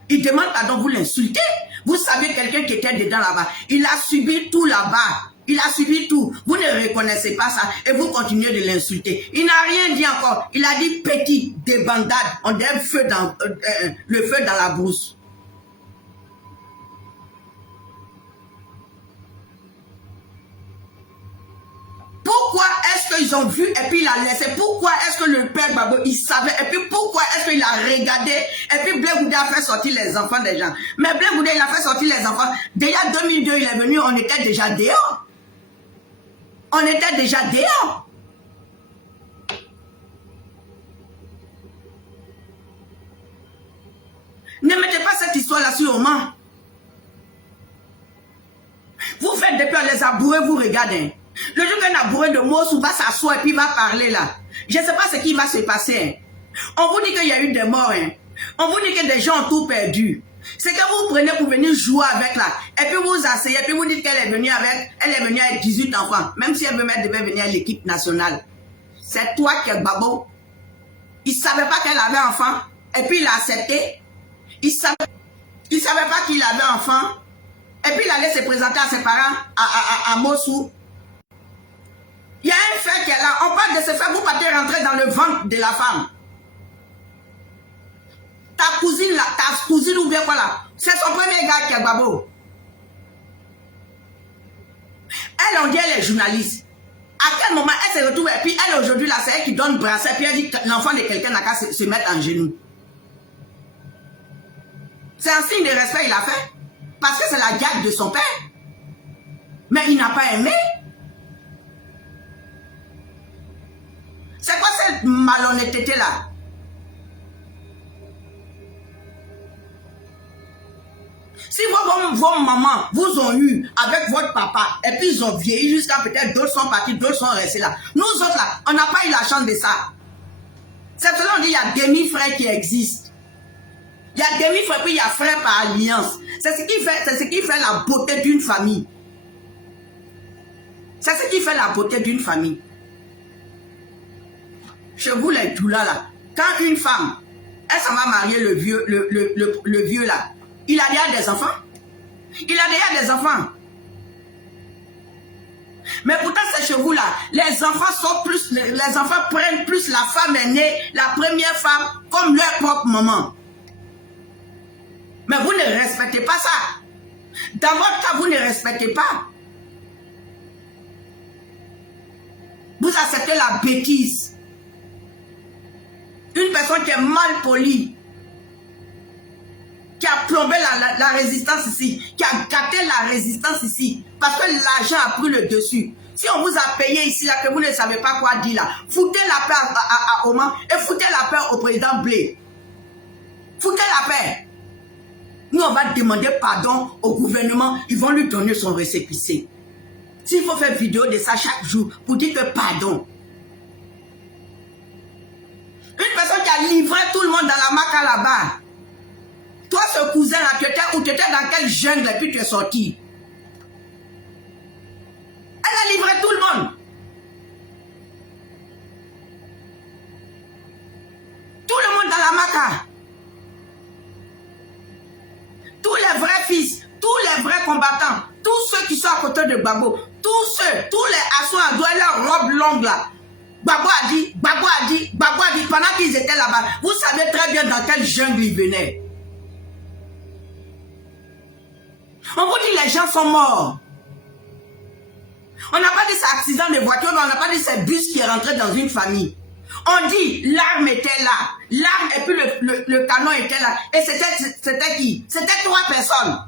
Il demande pardon, vous l'insultez. Vous savez, quelqu'un qui était dedans là-bas, il a subi tout là-bas. Il a subi tout. Vous ne reconnaissez pas ça et vous continuez de l'insulter. Il n'a rien dit encore. Il a dit petit, débandade. On dirait le feu dans la brousse. Pourquoi est-ce qu'ils ont vu et puis il a laissé? Pourquoi est-ce que le père Gbagbo, il savait? Et puis pourquoi est-ce qu'il a regardé? Et puis Blé Goudé a fait sortir les enfants des gens. Mais Blé Goudé, il a fait sortir les enfants. Déjà 2002, il est venu, on était déjà dehors. On était déjà dehors. Ne mettez pas cette histoire-là sur le moment. Vous faites depuis on les a bourrés, vous regardez. Le jour qu'un a bourré de mots, va s'asseoir et puis va parler là. Je ne sais pas ce qui va se passer. On vous dit qu'il y a eu des morts. On vous dit que des gens ont tout perdu. C'est que vous prenez pour venir jouer avec là. Et puis vous asseyez, et puis vous dites qu'elle est venue avec 18 enfants. Même si elle devait venir à l'équipe nationale. C'est toi qui es Gbagbo. Il ne savait pas qu'elle avait enfant. Et puis il a accepté. Il ne savait pas qu'il avait enfant. Et puis il allait se présenter à ses parents à Mossou. Il y a un fait qui est là. On parle de ce fait, vous partez rentrer dans le ventre de la femme. Ta cousine là, ta cousine ou bien quoi là, c'est son premier gars qui est Gbagbo. Elle, on dit, elle est journaliste. À quel moment elle se retrouve et puis elle aujourd'hui là, c'est elle qui donne brasser et puis elle dit que l'enfant de quelqu'un n'a qu'à se mettre en genoux. C'est un signe de respect il a fait. Parce que c'est la garde de son père. Mais il n'a pas aimé. C'est quoi cette malhonnêteté là? Si vos mamans vous ont eu avec votre papa et puis ils ont vieilli jusqu'à peut-être d'autres sont partis, d'autres sont restés là. Nous autres là, on n'a pas eu la chance de ça. C'est cela on dit il y a demi-frères qui existent. Il y a demi-frères puis il y a frères par alliance. C'est ce qui fait la beauté d'une famille. C'est ce qui fait la beauté d'une famille. Chez vous les doulas là, quand une femme, elle s'en va marier le vieux là, il a déjà des enfants. Il a déjà des enfants. Mais pourtant, c'est chez vous là. Les enfants prennent plus la femme aînée, la première femme, comme leur propre maman. Mais vous ne respectez pas ça. Dans votre cas, vous ne respectez pas. Vous acceptez la bêtise. Une personne qui est mal polie, qui a plombé la résistance ici, qui a gâté la résistance ici, parce que l'argent a pris le dessus. Si on vous a payé ici, là, que vous ne savez pas quoi dire, là, foutez la paix à Oman et foutez la paix au président Blé. Foutez la paix. Nous, on va demander pardon au gouvernement, ils vont lui donner son récépissé. S'il faut faire vidéo de ça chaque jour pour dire que pardon. Une personne qui a livré tout le monde dans la maca là-bas. Toi, ce cousin-là, tu étais dans quelle jungle et puis tu es sorti? Elle a livré tout le monde. Tout le monde dans la maca. Tous les vrais fils, tous les vrais combattants, tous ceux qui sont à côté de Gbagbo, tous les Assouans doivent leur robe longue là. Gbagbo a dit, pendant qu'ils étaient là-bas, vous savez très bien dans quelle jungle ils venaient. On vous dit les gens sont morts. On n'a pas dit c'est accident de voiture, on n'a pas dit c'est bus qui est rentré dans une famille. On dit l'arme était là, l'arme et puis le canon était là. Et c'était qui? C'était 3 personnes.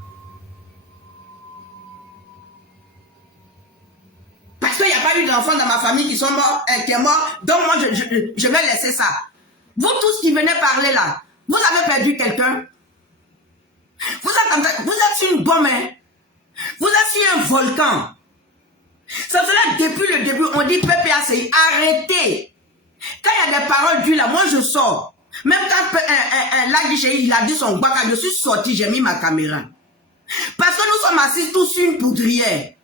Parce qu'il n'y a pas eu d'enfants dans ma famille qui sont morts, qui est mort, donc moi je vais laisser ça. Vous tous qui venez parler là, vous avez perdu quelqu'un. Vous êtes sur une bombe, hein? Vous êtes sur un volcan. Ça faisait depuis le début, on dit PPACI, arrêtez. Quand il y a des paroles dures là, moi je sors. Même quand il a dit son baka, je suis sorti, j'ai mis ma caméra. Parce que nous sommes assis tous sur une poudrière.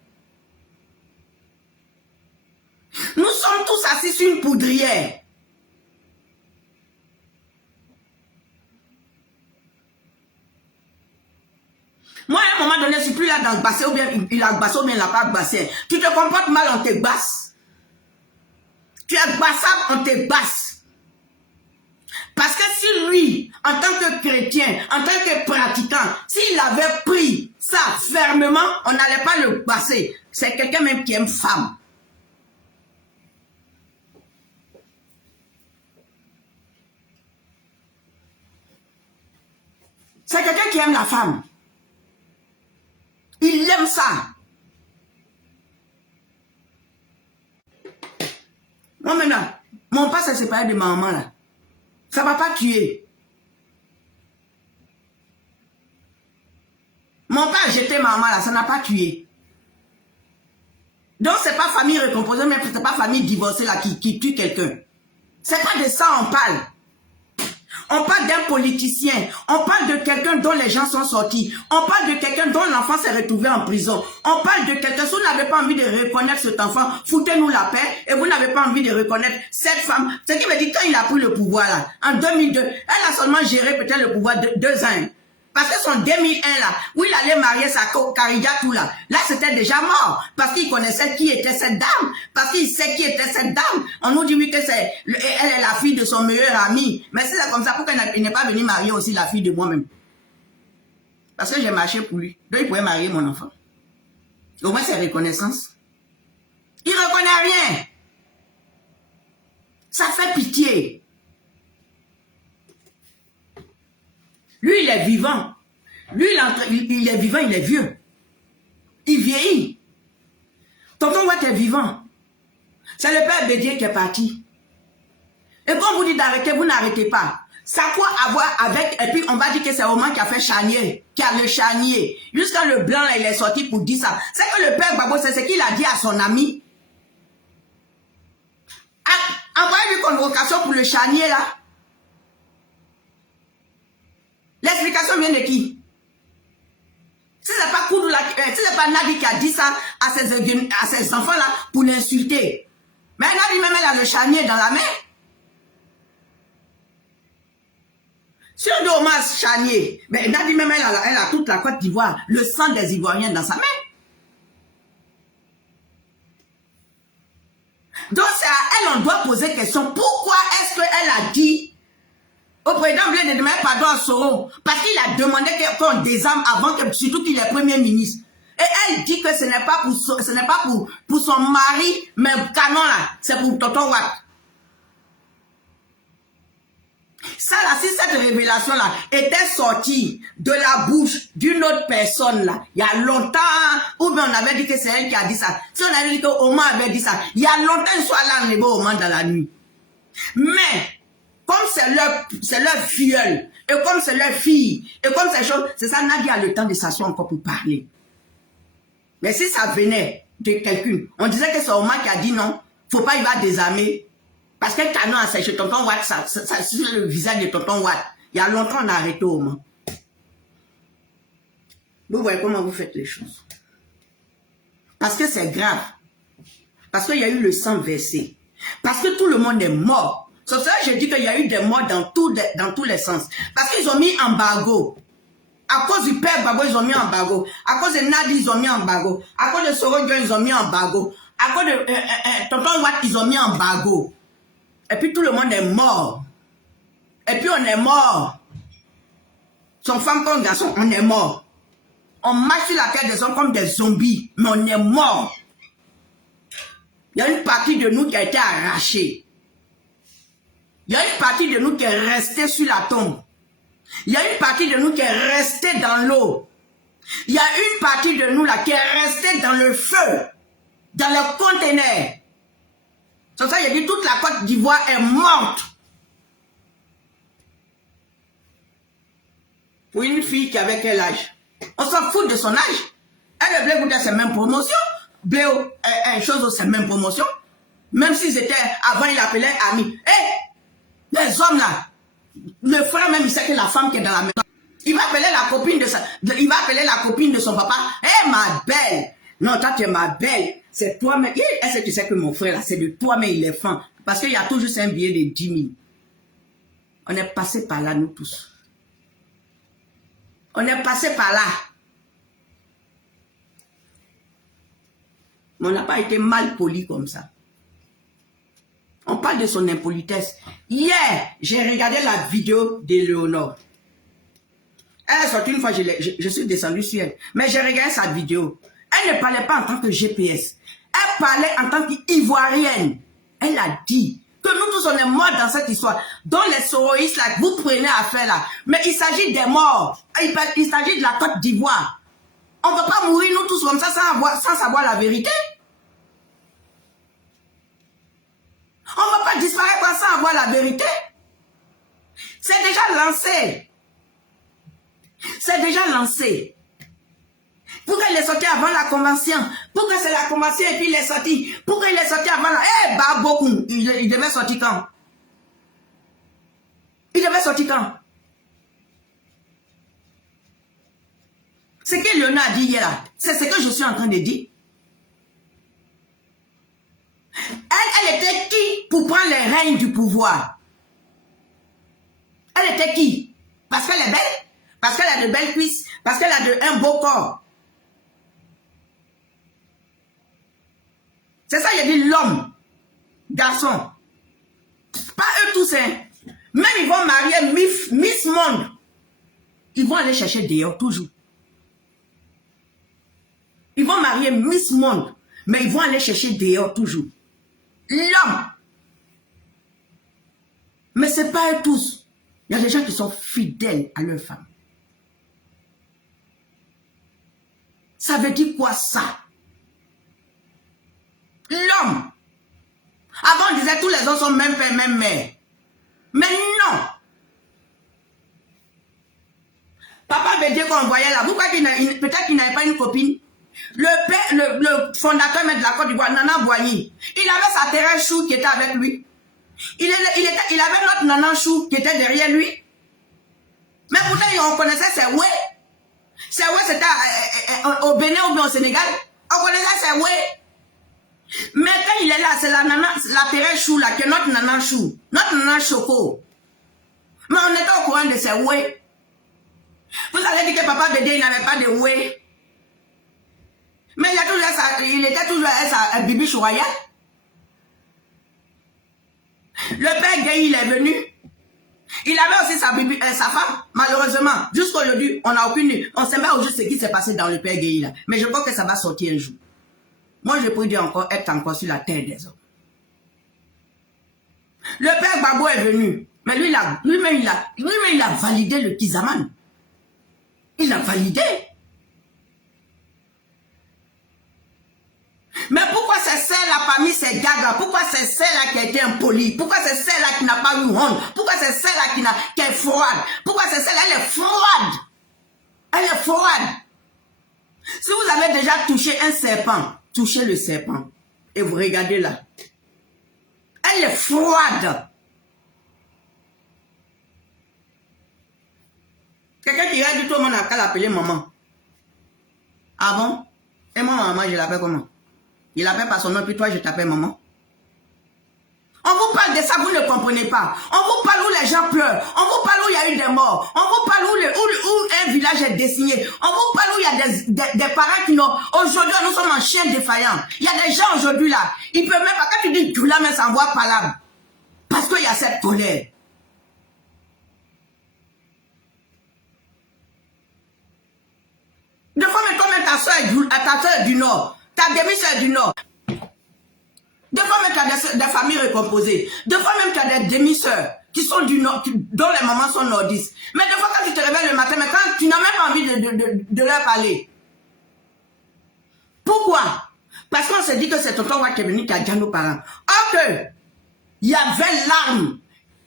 Nous sommes tous assis sur une poudrière. Moi, à un moment donné, je ne suis plus là dans le bassin, ou bien il a bassé, ou bien il n'a pas bassé. Tu te comportes mal, on te basse. Tu es bassable, on te basse. Parce que si lui, en tant que chrétien, en tant que pratiquant, s'il avait pris ça fermement, on n'allait pas le basser. C'est quelqu'un même qui aime femme. C'est quelqu'un qui aime la femme. Il aime ça. Moi maintenant, mon père s'est séparé de ma maman là. Ça ne va pas tuer. Mon père a jeté ma maman là, ça n'a pas tué. Donc c'est pas famille recomposée, mais c'est pas famille divorcée là qui tue quelqu'un. C'est pas de ça on parle. On parle d'un politicien, on parle de quelqu'un dont les gens sont sortis, on parle de quelqu'un dont l'enfant s'est retrouvé en prison, on parle de quelqu'un, si vous n'avez pas envie de reconnaître cet enfant, foutez-nous la paix, et vous n'avez pas envie de reconnaître cette femme. Ce qui veut dire quand il a pris le pouvoir là, en 2002, elle a seulement géré peut-être le pouvoir de 2 ans. Parce que son 2001 là, où il allait marier sa Karija tout là, là c'était déjà mort. Parce qu'il connaissait qui était cette dame. Parce qu'il sait qui était cette dame. On nous dit oui que c'est, elle est la fille de son meilleur ami. Mais si c'est comme ça, pourquoi il n'est pas venu marier aussi la fille de moi-même? Parce que j'ai marché pour lui. Donc il pouvait marier mon enfant. Au moins c'est reconnaissance. Il ne reconnaît rien. Ça fait pitié. Lui, il est vivant. Lui, il est vivant, il est vieux. Il vieillit. Tonton Watt est vivant. C'est le père Bédier qui est parti. Et quand on vous dit d'arrêter, vous n'arrêtez pas. Ça a quoi à voir avec... Et puis, on va dire que c'est Oman qui a fait charnier, qui a le charnier. Jusqu'à le blanc, là, il est sorti pour dire ça. C'est que le père Gbagbo, c'est ce qu'il a dit à son ami. Envoyez-lui convocation pour le charnier, là. L'explication vient de qui? Si ce n'est pas Koudou, si ce n'est pas Nadi qui a dit ça à ses enfants-là pour l'insulter. Mais Nadi même, elle a le charnier dans la main. Si on doit au charnier, mais Nadi même, elle a toute la Côte d'Ivoire, le sang des Ivoiriens dans sa main. Donc c'est à elle on doit poser question. Pourquoi est-ce qu'elle a dit au président Blaise de demander pardon à Soro? Parce qu'il a demandé qu'on désarme avant que, surtout qu'il est premier ministre. Et elle dit que ce n'est pas pour son mari, mais canon là, c'est pour Tonton Watt. Ça là, si cette révélation là était sortie de la bouche d'une autre personne là, il y a longtemps, ou bien on avait dit que c'est elle qui a dit ça. Si on avait dit que Oman avait dit ça, il y a longtemps, ils sont allés enlever Oman dans la nuit. Mais, comme c'est leur filleul, et comme c'est leur fille, et comme ces choses, c'est ça, Nadia a le temps de s'asseoir encore pour parler. Mais si ça venait de quelqu'un, on disait que c'est Oman qui a dit non, faut pas y va désarmer. Parce que canon a séché Tonton Watt, ça sur le visage de Tonton Watt. Il y a longtemps, on a arrêté Oman. Vous voyez comment vous faites les choses. Parce que c'est grave. Parce qu'il y a eu le sang versé. Parce que tout le monde est mort. C'est ça que je dis qu'il y a eu des morts dans tous les sens. Parce qu'ils ont mis embargo. À cause du père Babo, ils ont mis embargo. À cause de Nadi, ils ont mis embargo. À cause de Soro, ils ont mis embargo. À cause de Tonton Watt, ils ont mis embargo. Et puis tout le monde est mort. Et puis on est mort. Son femme comme garçon, on est mort. On marche sur la tête des hommes comme des zombies. Mais on est mort. Il y a une partie de nous qui a été arrachée. Il y a une partie de nous qui est restée sur la tombe. Il y a une partie de nous qui est restée dans l'eau. Il y a une partie de nous là qui est restée dans le feu. Dans le conteneur. C'est ça, il a dit toute la Côte d'Ivoire est morte. Pour une fille qui avait quel âge? On s'en fout de son âge. Elle voulait goûter ses mêmes promotions. Bléo, chose, ses mêmes promotions. Même s'ils étaient, avant il appelait amis. Les hommes là, le frère même il sait que la femme qui est dans la maison. Il va appeler la copine de son papa. Ma belle. Non, toi tu es ma belle. C'est toi, mais est-ce que tu sais que mon frère là, c'est de toi, mais il est fin. Parce qu'il y a toujours un billet de 10 000. On est passé par là, nous tous. On est passé par là. Mais on n'a pas été mal poli comme ça. On parle de son impolitesse. Hier, j'ai regardé la vidéo d'Éléonore. Elle est sortie une fois, je suis descendu sur elle. Mais j'ai regardé sa vidéo. Elle ne parlait pas en tant que GPS. Elle parlait en tant qu'Ivoirienne. Elle a dit que nous tous on est morts dans cette histoire. Donc les soroïstes là, vous prenez affaire là. Mais il s'agit des morts. Il s'agit de la Côte d'Ivoire. On ne peut pas mourir nous tous comme ça sans savoir la vérité. On ne va pas disparaître sans avoir la vérité. C'est déjà lancé. C'est déjà lancé. Pourquoi il est sorti avant la convention? Pourquoi c'est la convention et puis il est sorti? Pourquoi il est sorti avant la... Babokoum, il devait sortir quand? Il devait sortir quand? Ce que Léona a dit hier là, c'est ce que je suis en train de dire. Elle était qui pour prendre les règnes du pouvoir? Elle était qui? Parce qu'elle est belle? Parce qu'elle a de belles cuisses? Parce qu'elle a un beau corps? C'est ça, il a dit l'homme, garçon. Pas eux tous, hein. Même ils vont marier Miss Monde. Ils vont aller chercher dehors, toujours. Ils vont marier Miss Monde, mais ils vont aller chercher dehors, toujours. L'homme. Mais ce n'est pas eux tous. Il y a des gens qui sont fidèles à leur femme. Ça veut dire quoi ça? L'homme. Avant on disait tous les hommes sont même père, même mère. Mais non. Papa veut dire qu'on voyait là. Pourquoi peut-être qu'il n'avait pas une copine? Le fondateur de la Côte d'Ivoire, Nana Boigny, il avait sa Thérèse Chou qui était avec lui. Il avait notre Nana Chou qui était derrière lui. Mais pourtant, on connaissait ses ouais. Ses ouais, c'était au Bénin ou bien au Sénégal. On connaissait ses ouais. Mais quand il est là, c'est la Thérèse Chou là, qui est notre Nana Chou. Notre Nana Choco. Mais on était au courant de ses ouais. Vous avez dit que Papa Bédé, il n'avait pas de ouais. Mais il était toujours à sa Bibi Chouraya. Le père Gueye, il est venu. Il avait aussi sa femme. Malheureusement, jusqu'aujourd'hui, on n'a aucune... On ne sait pas juste ce qui s'est passé dans le père Gueye là. Mais je crois que ça va sortir un jour. Moi, je peux dire encore, être encore sur la terre des hommes. Le père Gbagbo est venu. Mais lui-même, il a validé le Kizaman. Il a validé. Mais pourquoi c'est celle-là parmi ces gars-là? Pourquoi c'est celle-là qui a été impolie? Pourquoi c'est celle-là qui n'a pas eu honte? Pourquoi c'est celle-là qui est froide? Pourquoi c'est celle-là? Elle est froide. Elle est froide. Si vous avez déjà touché un serpent, touchez le serpent. Et vous regardez là. Elle est froide. Quelqu'un qui regarde tout le monde a qu'à l'appeler maman. Ah bon? Et moi, maman, je l'appelle comment? Il l'appelle par son nom, puis toi, je t'appelle maman. On vous parle de ça, vous ne comprenez pas. On vous parle où les gens pleurent. On vous parle où il y a eu des morts. On vous parle où un village est désigné. On vous parle où il y a des parents qui n'ont... Aujourd'hui, nous sommes en chien défaillant. Il y a des gens aujourd'hui là. Ils peuvent même pas, quand tu dis tout là, mais ça envoie pas là. Parce qu'il y a cette colère. Des fois, mais toi-même, ta soeur est du Nord. Ta demi-soeur est du Nord. Des fois même tu as des familles recomposées. Des fois même tu as des demi-sœurs qui sont du Nord, dont les mamans sont nordistes. Mais des fois quand tu te réveilles le matin, mais quand tu n'as même pas envie de leur parler. Pourquoi? Parce qu'on s'est dit que c'est tonton Watt qui est venu qui a dit à nos parents. Or que il y avait l'arme.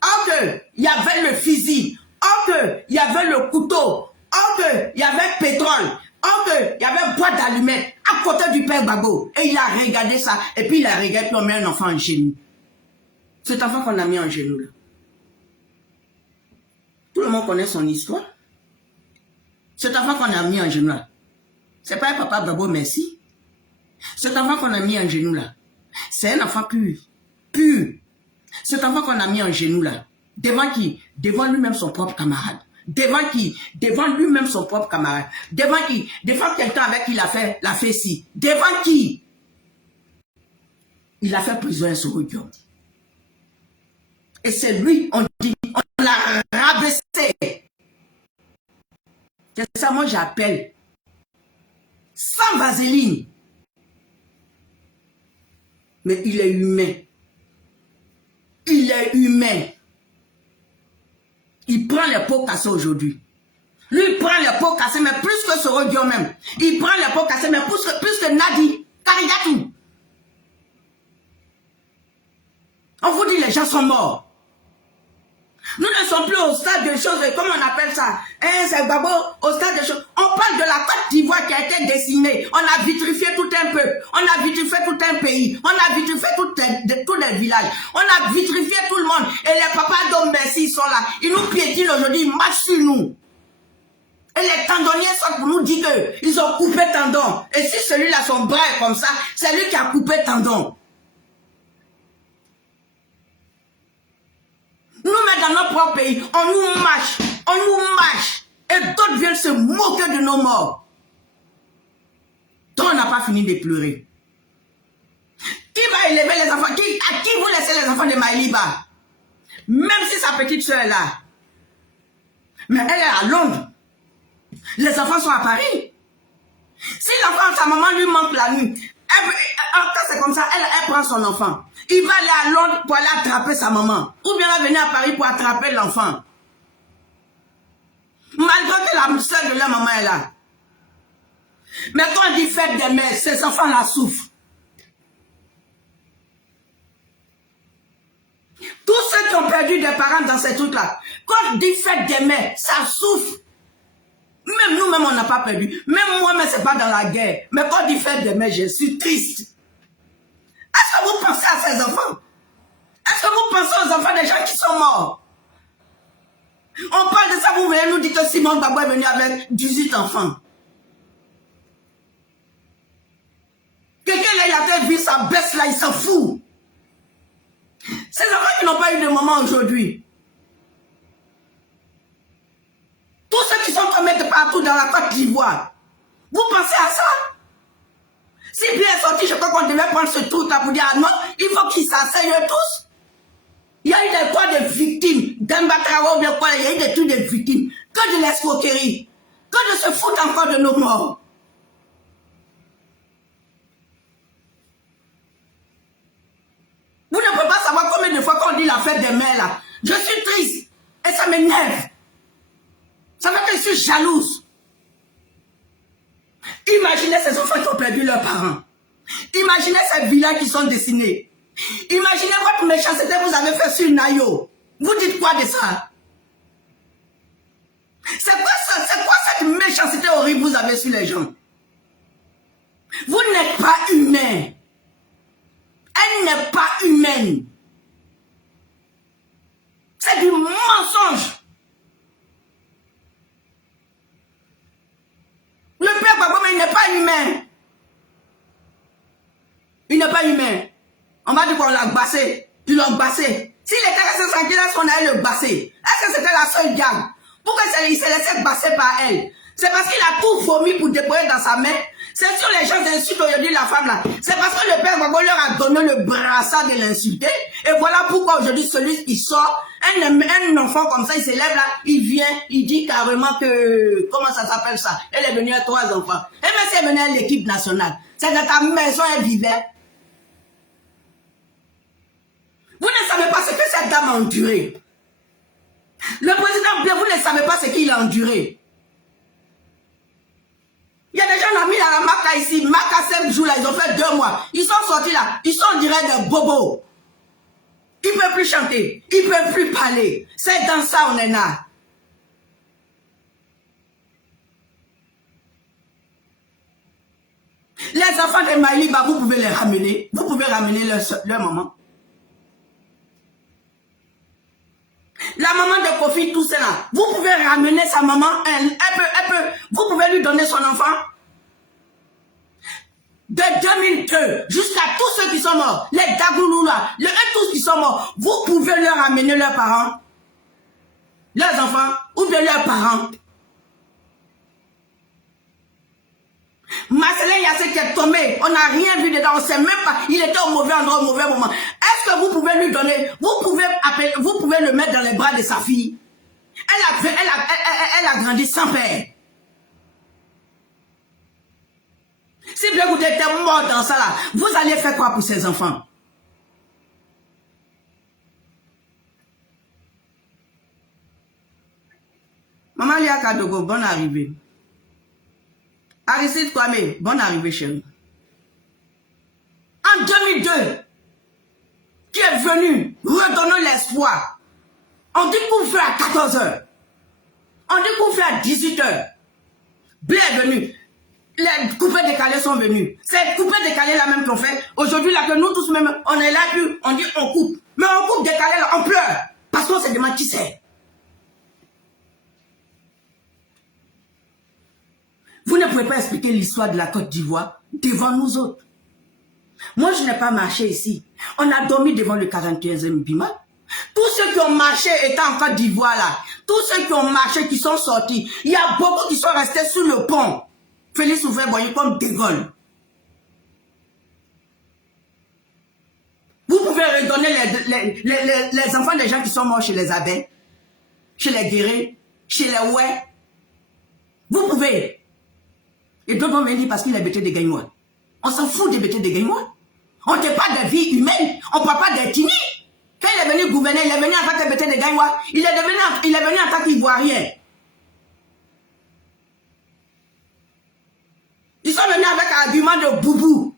Or que il y avait le fusil. Or que il y avait le couteau. Or que il y avait pétrole. Or que il y avait boîte d'allumettes à côté du père Gbagbo. Et il a regardé ça. Et puis il a regardé, puis on met un enfant en genou. Cet enfant qu'on a mis en genou là. Tout le monde connaît son histoire. Cet enfant qu'on a mis en genou là. C'est pas un papa Gbagbo, merci. Cet enfant qu'on a mis en genou là. C'est un enfant pur. Pur. Cet enfant qu'on a mis en genou là. Devant qui? Devant lui-même son propre camarade. Devant qui? Devant lui-même son propre camarade. Devant qui? Devant quelqu'un avec qui il a fait la fessie. Devant qui? Il a fait prison à Sorodium. Et c'est lui, on dit, on l'a rabaissé. C'est ça, moi j'appelle. Sans vaseline. Mais il est humain. Il est humain. Il prend les pots cassés aujourd'hui. Lui, il prend les pots cassés, mais plus que Sorodium même. Il prend les pots cassés, mais plus que Nadi, Karigatou. On vous dit les gens sont morts. Nous ne sommes plus au stade de choses, comment on appelle ça? C'est Gbagbo, au stade de choses. On parle de la Côte d'Ivoire qui a été dessinée. On a vitrifié tout un peuple. On a vitrifié tout un pays. On a vitrifié tous les villages. On a vitrifié tout le monde. Et les papas d'Homme Bessie sont là. Ils nous piétinent aujourd'hui, ils marchent sur nous. Et les tendonniers sortent pour nous dire qu'ils ont coupé tendon. Et si celui-là, son bras est comme ça, c'est lui qui a coupé tendon. Nous, mais dans notre propre pays, on nous marche, et d'autres viennent se moquer de nos morts. Donc on n'a pas fini de pleurer. Qui va élever les enfants? À qui vous laissez les enfants de Maïliba? Même si sa petite soeur est là. Mais elle est à Londres. Les enfants sont à Paris. Si l'enfant, sa maman lui manque la nuit, quand c'est comme ça, elle prend son enfant. Il va aller à Londres pour aller attraper sa maman. Ou bien elle va venir à Paris pour attraper l'enfant. Malgré que la soeur de la maman est là. Mais quand on dit fête des mères, ces enfants-là souffrent. Tous ceux qui ont perdu des parents dans ces trucs-là, quand on dit fête des mères, ça souffre. Même nous-mêmes, on n'a pas perdu. Même moi-même, c'est pas dans la guerre. Mais quand on dit fête des mères, je suis triste. Est-ce que vous pensez à ces enfants? Est-ce que vous pensez aux enfants des gens qui sont morts? On parle de ça, vous venez nous dire que Simon Gbagbo est venu avec 18 enfants. Quelqu'un là, il a vu sa baisse là, il s'en fout. Ces enfants qui n'ont pas eu de maman aujourd'hui. Tous ceux qui sont tombés de partout dans la Côte d'Ivoire. Vous pensez à ça? Si bien sorti, je crois qu'on devait prendre ce truc là pour dire, ah non, il faut qu'ils s'asseyent tous. Il y a eu des cas de victimes. D'Ambatrawa ou bien quoi, il y a eu des trucs de victimes. Que de l'escroquerie. Que de se foutre encore de nos morts. Vous ne pouvez pas savoir combien de fois qu'on dit la fête des mères là. Je suis triste. Et ça m'énerve. Ça fait que je suis jalouse. Imaginez ces enfants qui ont perdu leurs parents. Imaginez ces villas qui sont dessinés. Imaginez votre méchanceté que vous avez fait sur Nayo. Vous dites quoi de ça? C'est quoi cette méchanceté horrible que vous avez sur les gens? Vous n'êtes pas humain. Elle n'est pas humaine. C'est du mensonge. Le père Gbagbo, il n'est pas humain. Il n'est pas humain. On va dire qu'on l'a bassé. Ils l'ont bassé. S'il était resté tranquille, est-ce qu'on allait le basser? Est-ce que c'était la seule diable? Pourquoi il s'est laissé basser par elle? C'est parce qu'il a tout vomi pour déposer dans sa main. C'est sur les gens d'insultent aujourd'hui la femme là. C'est parce que le père Gbagbo leur a donné le brassard de l'insulter. Et voilà pourquoi aujourd'hui celui qui sort, un enfant comme ça, il s'élève là, il vient, il dit carrément que, comment ça s'appelle ça? Elle est venue à 3 enfants. Et même si elle venait à l'équipe nationale, c'est dans ta maison elle vivait. Vous ne savez pas ce que cette dame a enduré. Le président, vous ne savez pas ce qu'il a enduré. Il y a des gens qui ont mis à la Maca ici, Maca 5 jours là, ils ont fait 2 mois. Ils sont sortis là, ils sont en direct de bobos. Ils ne peuvent plus chanter, ils ne peuvent plus parler. C'est dans ça on est là. Les enfants de Maïliba, vous pouvez les ramener. Vous pouvez ramener leur maman. La maman de Kofi, tout cela, vous pouvez ramener sa maman, vous pouvez lui donner son enfant. De 2002 jusqu'à tous ceux qui sont morts, les Dagoulou tous qui sont morts, vous pouvez leur ramener leurs parents, leurs enfants, ou bien leurs parents. Marcelin Yassé qui est tombé, on n'a rien vu dedans, on ne sait même pas, il était au mauvais endroit, au mauvais moment. Est-ce que vous pouvez lui donner, vous pouvez le mettre dans les bras de sa fille? Elle a grandi sans père. Si vous étiez mort dans ça là, vous allez faire quoi pour ces enfants? Maman Lia Kadogo, bonne arrivée. Aristide Kwame, bonne arrivée chérie. En 2002, qui est venu redonner l'espoir. On dit qu'on fait à 14 h. On dit qu'on fait à 18 h. Blé est venu. Les coupés décalés sont venus. Ces coupés décalés là même qu'on fait, aujourd'hui là que nous tous même, on est là puis on dit on coupe. Mais on coupe décalé là, on pleure. Parce qu'on se demande qui c'est. Vous ne pouvez pas expliquer l'histoire de la Côte d'Ivoire devant nous autres. Moi, je n'ai pas marché ici. On a dormi devant le 41e Bima. Tous ceux qui ont marché étant en Côte d'Ivoire là, tous ceux qui ont marché, qui sont sortis, il y a beaucoup qui sont restés sous le pont. Félix Houphouët-Boigny comme De Gaulle. Vous pouvez redonner les enfants des gens qui sont morts chez les abeilles, chez les guérés, chez les ouais. Vous pouvez. Et d'autres vont venir parce qu'il est bêté des Gagnois. On s'en fout des bêtés des Gagnois. On ne parle pas de vie humaine. On ne parle pas des Tini. Quand il est venu gouverner, il est venu en tant que bêté des Gagnois. Il est venu en tant qu'Ivoirien. Ils sont venus avec un argument de boubou.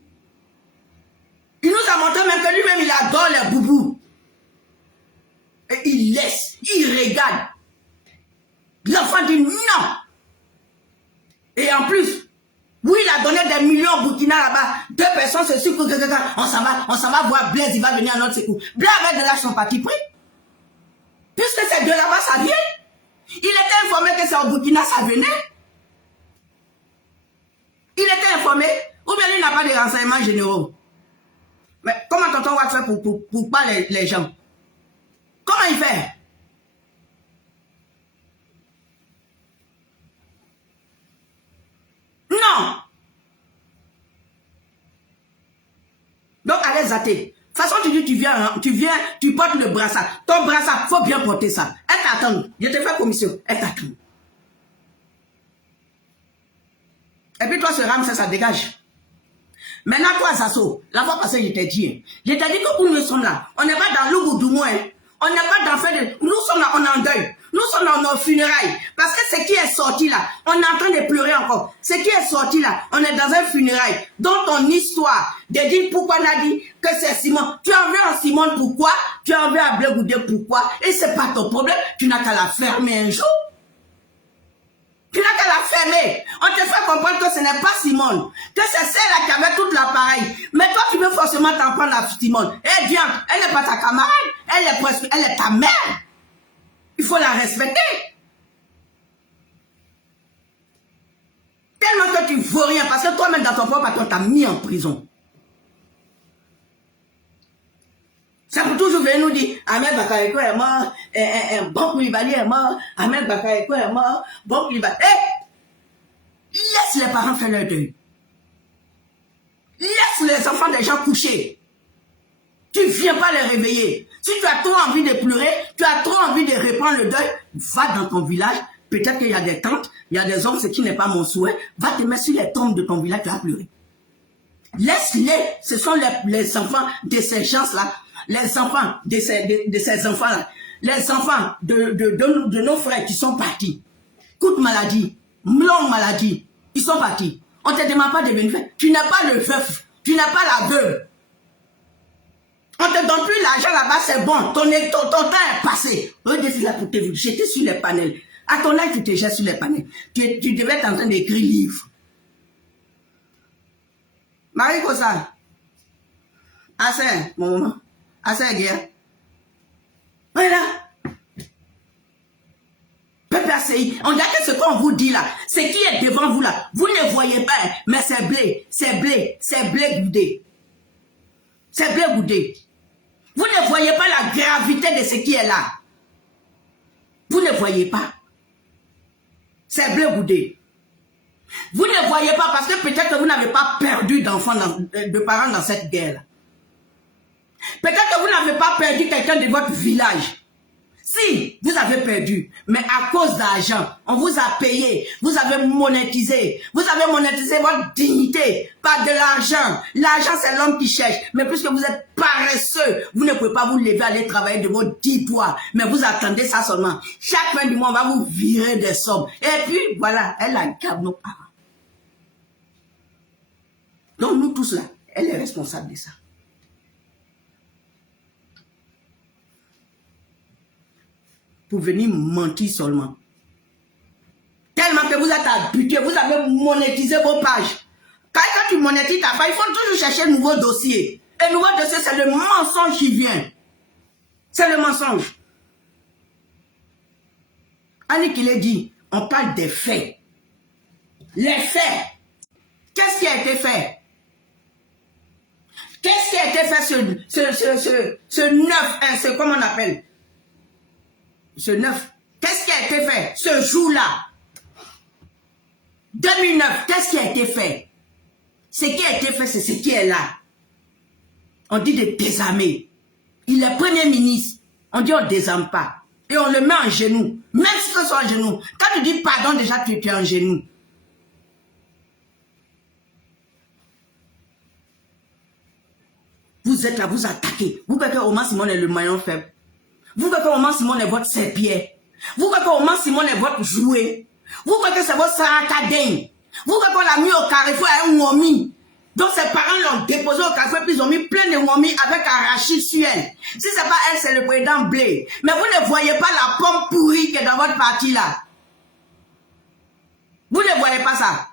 Il nous a montré même que lui-même, il adore les boubous. Et il laisse, il regarde. L'enfant dit non. Et en plus, oui, il a donné des millions au Burkina là-bas. 2 personnes se suivent. On s'en va voir Blaise, il va venir à notre secours. Blaise avec de l'argent parti pris. Puisque ces deux là-bas, ça vient. Il était informé que c'est au Burkina, ça venait. Il était informé, ou bien il n'a pas de renseignements généraux. Mais comment tonton va faire pour pas les gens? Comment il fait? Non. Donc allez zater. toute façon, tu dis, tu portes le brassard. Ton brassard, faut bien porter ça. Elle t'attend. Je te fais commission. Elle t'attend. Et puis toi, ce rame, ça dégage. Maintenant, toi, Sasso, la fois passée, je t'ai dit que où nous sommes là, on n'est pas dans l'Ougoudou, moins. On n'est pas dans fait de... Nous sommes là, on est en deuil. Nous sommes dans nos funérailles. Parce que ce qui est sorti là, on est en train de pleurer encore. Ce qui est sorti là, on est dans un funérail. Dans ton histoire, de dire pourquoi on a dit que c'est Simon. Tu en veux en Simon pourquoi? Tu en veux à Blé Goudé pourquoi? Et c'est pas ton problème. Tu n'as qu'à la fermer un jour. Tu n'as qu'à la fermer. On te fait comprendre que ce n'est pas Simone. Que c'est celle-là qui avait tout l'appareil. Mais toi, tu veux forcément t'en prendre à Simone. Eh bien, elle n'est pas ta camarade. Elle est ta mère. Il faut la respecter. Tellement que tu ne vaux rien. Parce que toi-même, dans ton propre patron, t'as mis en prison. Ça peut toujours venir nous dire, Ahmed Bakayoko est mort, Bon Koulibaly est mort, Ahmed Bakayoko est mort, Bon Koulibaly. Laisse les parents faire leur deuil. Laisse les enfants des gens coucher. Tu ne viens pas les réveiller. Si tu as trop envie de pleurer, tu as trop envie de reprendre le deuil, va dans ton village. Peut-être qu'il y a des tantes, il y a des hommes, ce qui n'est pas mon souhait. Va te mettre sur les tombes de ton village, tu vas pleurer. Laisse-les. Ce sont les enfants de ces gens-là. Les enfants de ces enfants-là, les enfants de nos frères qui sont partis, courte maladie, longue maladie, ils sont partis. On ne te demande pas de venir faire. Tu n'es pas le veuf, tu n'es pas la veuve. On ne te donne plus l'argent là-bas, c'est bon. Ton temps est passé. Au défi là pour te jeter sur les panels. À ton âge, tu te jettes sur les panels. Tu devais être en train d'écrire livre. Marie Kosa, assez, mon maman. Assez guerre. Voilà. Peuple ACI, on dirait que ce qu'on vous dit là, ce qui est devant vous là, vous ne voyez pas, mais c'est blé, c'est blé, c'est blé goudé. C'est blé goudé. Vous ne voyez pas la gravité de ce qui est là. Vous ne voyez pas. C'est blé goudé. Vous ne voyez pas parce que peut-être que vous n'avez pas perdu d'enfants, de parents dans cette guerre là. Peut-être que vous n'avez pas perdu quelqu'un de votre village. Si, vous avez perdu, mais à cause d'argent, on vous a payé, vous avez monétisé votre dignité par de l'argent. L'argent, c'est l'homme qui cherche. Mais puisque vous êtes paresseux, vous ne pouvez pas vous lever, aller travailler de vos 10 poids. Mais vous attendez ça seulement. Chaque fin du mois, on va vous virer des sommes. Et puis, voilà, elle aggrave nos parents. Donc, nous tous là, elle est responsable de ça. Pour venir mentir seulement. Tellement que vous êtes habitué, vous avez monétisé vos pages. Quand tu monétises ta page, il faut toujours chercher un nouveau dossier. Et le nouveau dossier, c'est le mensonge qui vient. C'est le mensonge. Annie qui l'a dit, on parle des faits. Les faits. Qu'est-ce qui a été fait? Qu'est-ce qui a été fait ce 9, comment on appelle? Ce 9, qu'est-ce qui a été fait ce jour-là? 2009, qu'est-ce qui a été fait? Ce qui a été fait, c'est ce qui est là. On dit de désarmer. Il est premier ministre. On dit on désarme pas. Et on le met en genoux. Même si tu es en genoux. Quand tu dis pardon, déjà tu es en genoux. Vous êtes là, vous attaquez. Vous croyez que Omar Simon est le maillon faible. Vous croyez que Omar Simon est votre serpillère. Vous croyez que Omar Simon est votre jouet. Vous croyez que c'est votre saracadin. Vous croyez qu'on l'a mis au carrefour à un ngomi. Donc ses parents l'ont déposé au carrefour puis ils ont mis plein de ngomi avec arachide sur elle. Si c'est pas elle, c'est le président Blé. Mais vous ne voyez pas la pomme pourrie qui est dans votre parti là. Vous ne voyez pas ça.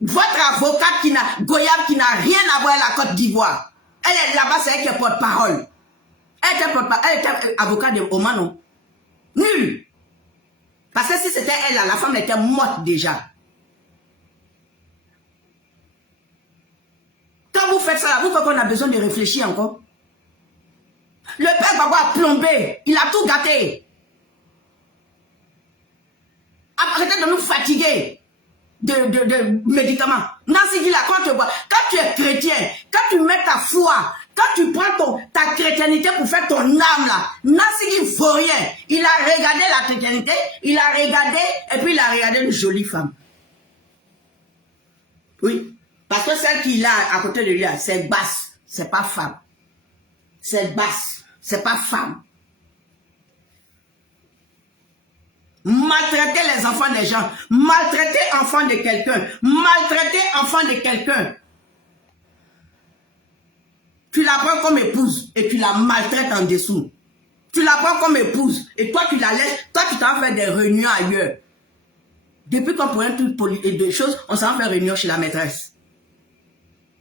Votre avocate qui n'a, Goyave qui n'a rien à voir avec la Côte d'Ivoire. Elle est là-bas, c'est elle qui est porte-parole. Elle était avocate de Oman, non? Nul. Parce que si c'était elle, là, la femme était morte déjà. Quand vous faites ça, vous croyez qu'on a besoin de réfléchir encore? Le père Gbagbo a plombé. Il a tout gâté. Arrêtez de nous fatiguer. de médicaments. Nancy dit là, quand tu es chrétien, quand tu mets ta foi, quand tu prends ta chrétienté pour faire ton âme là, Nancy dit vaut rien. Il a regardé la chrétienté, il a regardé, et puis il a regardé une jolie femme. Oui. Parce que celle qu'il a à côté de lui, c'est basse, c'est pas femme. C'est basse, c'est pas femme. Maltraiter les enfants des gens, maltraiter enfants de quelqu'un, maltraiter enfants de quelqu'un. Tu la prends comme épouse et tu la maltraites en dessous. Tu la prends comme épouse et toi tu la laisses, toi tu t'en fais des réunions ailleurs. Depuis qu'on pourrait tout et deux choses, on s'en fait réunion chez la maîtresse.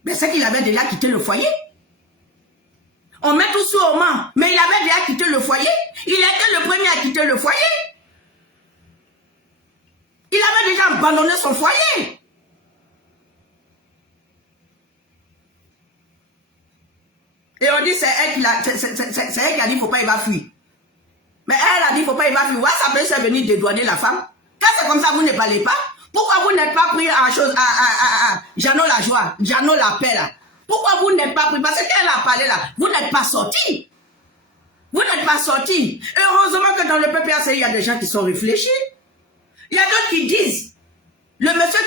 Mais c'est qu'il avait déjà quitté le foyer. On met tout sur au Mans, mais il avait déjà quitté le foyer. Il était le premier à quitter le foyer. Il avait déjà abandonné son foyer. Et on dit c'est elle qui a dit qu'il ne faut pas, il va fuir. Mais elle a dit qu'il ne faut pas, il va fuir. Ouais, ça peut se venir dédouaner la femme. Quand c'est comme ça, vous ne parlez pas. Pourquoi vous n'êtes pas pris à chose à Jeannot la joie, Jeannot la paix là? Pourquoi vous n'êtes pas pris? Parce qu'elle a parlé là. Vous n'êtes pas sorti. Vous n'êtes pas sorti. Heureusement que dans le PPAC, il y a des gens qui sont réfléchis. Il y a d'autres qui disent. Le monsieur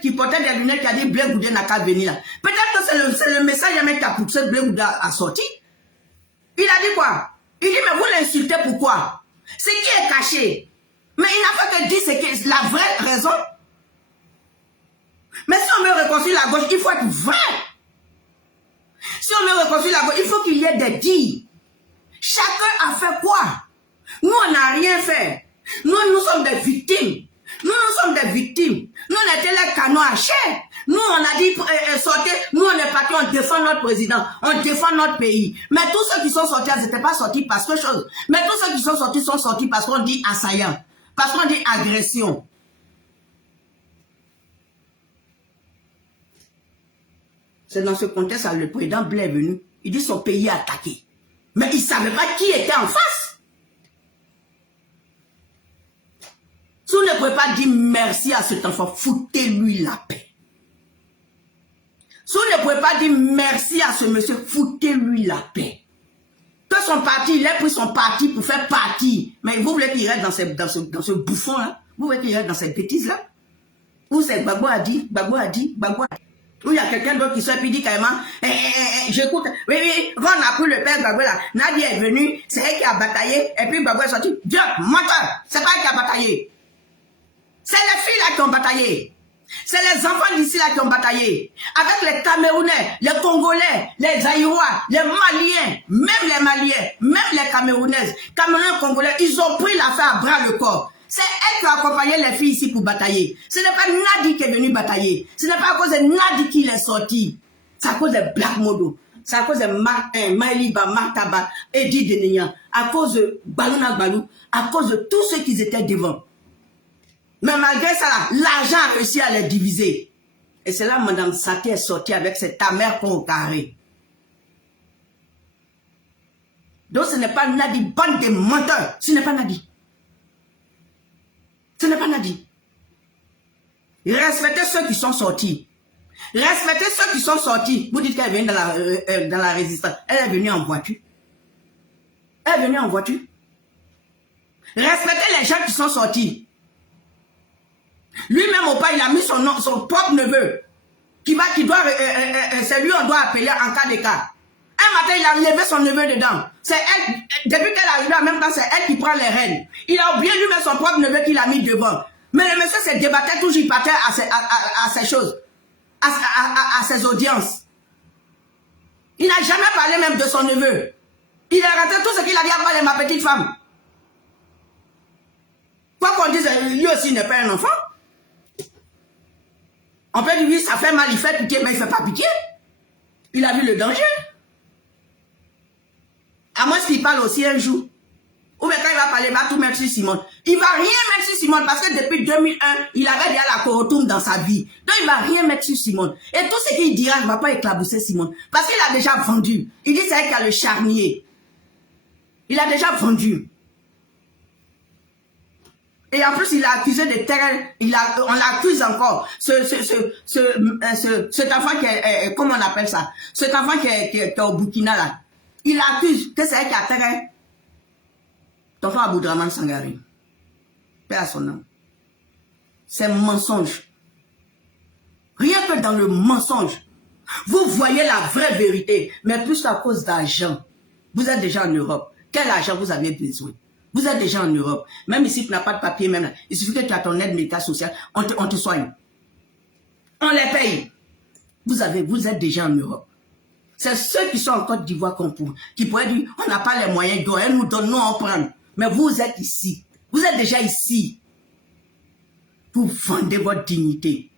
qui portait des lunettes qui a dit Blé Goudé n'a qu'à venir là. Peut-être que c'est le message qui a poussé Blé Goudé à sortir. Il a dit quoi? Il dit mais vous l'insultez pourquoi? Ce qui est caché. Mais il n'a pas que dire c'est la vraie raison. Mais si on veut reconstruire la gauche, il faut être vrai. Si on veut reconstruire la gauche, il faut qu'il y ait des dires. Chacun a fait quoi? Nous, on n'a rien fait. Nous sommes des victimes. Nous sommes des victimes. Nous, on était les canons à chair. Nous, on a dit sortez. Nous, on est partis, on défend notre président. On défend notre pays. Mais tous ceux qui sont sortis, ils n'étaient pas sortis parce que chose. Mais tous ceux qui sont sortis parce qu'on dit assaillant. Parce qu'on dit agression. C'est dans ce contexte que le président Blé est venu. Il dit son pays est attaqué. Mais il ne savait pas qui était en face. Si vous ne pouvez pas dire merci à cet enfant, foutez-lui la paix. Si vous ne pouvez pas dire merci à ce monsieur, foutez-lui la paix. Que son parti, il a pris son parti pour faire partie. Mais vous voulez qu'il reste dans ce bouffon-là? Vous voulez qu'il reste dans cette bêtise-là? Ou c'est Gbagbo a dit. Ou il y a quelqu'un d'autre qui soit puis dit carrément, j'écoute, oui, quand on a pris le père Gbagbo là, Nadia est venue, c'est elle qui a bataillé, et puis Gbagbo est sorti. Dieu, menteur, c'est pas elle qui a bataillé. C'est les filles là qui ont bataillé. C'est les enfants d'ici là qui ont bataillé. Avec les Camerounais, les Congolais, les Aïrois, les Maliens, même les Camerounaises, Camerounais, Congolais, ils ont pris l'affaire à bras le corps. C'est elle qui a accompagné les filles ici pour batailler. Ce n'est pas Nadi qui est venu batailler. Ce n'est pas à cause de Nadi qu'il est sorti. C'est à cause de Black Modo. C'est à cause de Maïliba, Martaba, Eddie Deneyan. À cause de Balouna Balou. À cause de tous ceux qui étaient devant. Mais malgré ça, l'argent a réussi à les diviser. Et c'est là Mme Saké est sortie avec cette amère pont au carré. Donc ce n'est pas Nadi, bande de menteurs. Ce n'est pas Nadi. Ce n'est pas Nadi. Respectez ceux qui sont sortis. Respectez ceux qui sont sortis. Vous dites qu'elle est venue dans la résistance. Elle est venue en voiture. Elle est venue en voiture. Respectez les gens qui sont sortis. Lui-même au pas, il a mis son propre neveu. C'est lui on doit appeler en cas de cas. Un matin, il a levé son neveu dedans. C'est elle, depuis qu'elle est arrivée en même temps, c'est elle qui prend les rênes. Il a oublié lui-même son propre neveu qu'il a mis devant. Mais le monsieur se débattait toujours, il partait à ces choses, à ses audiences. Il n'a jamais parlé même de son neveu. Il a raté tout ce qu'il a dit à ma petite femme. Quoi qu'on dise, lui aussi n'est pas un enfant. On peut dire, oui, ça fait mal, il fait pitié, mais il ne fait pas pitié. Il a vu le danger. À moins qu'il parle aussi un jour. Ou bien quand il va parler, il va tout mettre sur Simone. Il ne va rien mettre sur Simone parce que depuis 2001, il avait déjà la corotum dans sa vie. Donc il ne va rien mettre sur Simone. Et tout ce qu'il dira ne va pas éclabousser Simone. Parce qu'il a déjà vendu. Il dit c'est elle qui a le charnier. Il a déjà vendu. Et en plus, il a accusé de terrain, on l'accuse encore. Cet enfant qui est, comment on appelle ça? Cet enfant qui est au Burkina là. Il accuse que c'est elle qui a terrain. Tonton Aboudraman Sangari. Paix à son nom. C'est mensonge. Rien que dans le mensonge, vous voyez la vraie vérité, mais plus à cause d'argent. Vous êtes déjà en Europe. Quel argent vous avez besoin? Vous êtes déjà en Europe. Même ici, tu n'as pas de papier, même là. Il suffit que tu as ton aide médical social, on te soigne. On les paye. Vous êtes déjà en Europe. C'est ceux qui sont en Côte d'Ivoire qui pourraient dire, on n'a pas les moyens, elle nous donne, nous on prend. Mais vous êtes ici. Vous êtes déjà ici. Vous vendez votre dignité.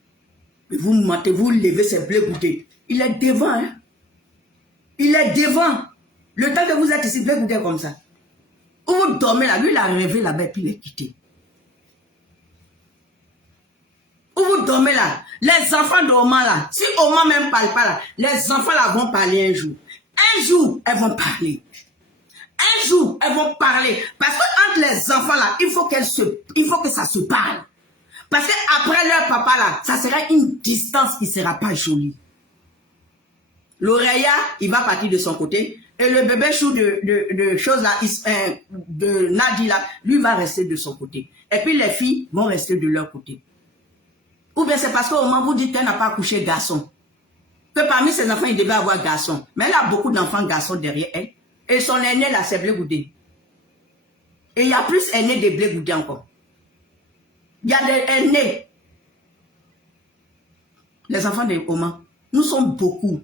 Vous mentez, vous levez ces bleus goûtés. Il est devant, hein. Il est devant. Le temps que vous êtes ici, bleu goûté comme ça. Où vous dormez là, lui il a rêvé là-bas et puis il est quitté. Où vous dormez là, les enfants d'Oman là, si Oman même parle pas là, les enfants là vont parler un jour. Un jour, elles vont parler. Un jour, elles vont parler. Parce que entre les enfants là, il faut que ça se parle. Parce qu'après leur papa là, ça sera une distance qui ne sera pas jolie. L'Oreya, il va partir de son côté. Et le bébé chou de choses là, de Nadi là, lui va rester de son côté. Et puis les filles vont rester de leur côté. Ou bien c'est parce qu'au moment où vous dites qu'elle n'a pas accouché garçon. Que parmi ses enfants, il devait avoir garçon. Mais elle a beaucoup d'enfants garçons derrière elle. Et son aîné là, c'est Blé Goudé. Et il y a plus aînés de Blé Goudé encore. Il y a des aînés. Les enfants de Oman, nous sommes beaucoup.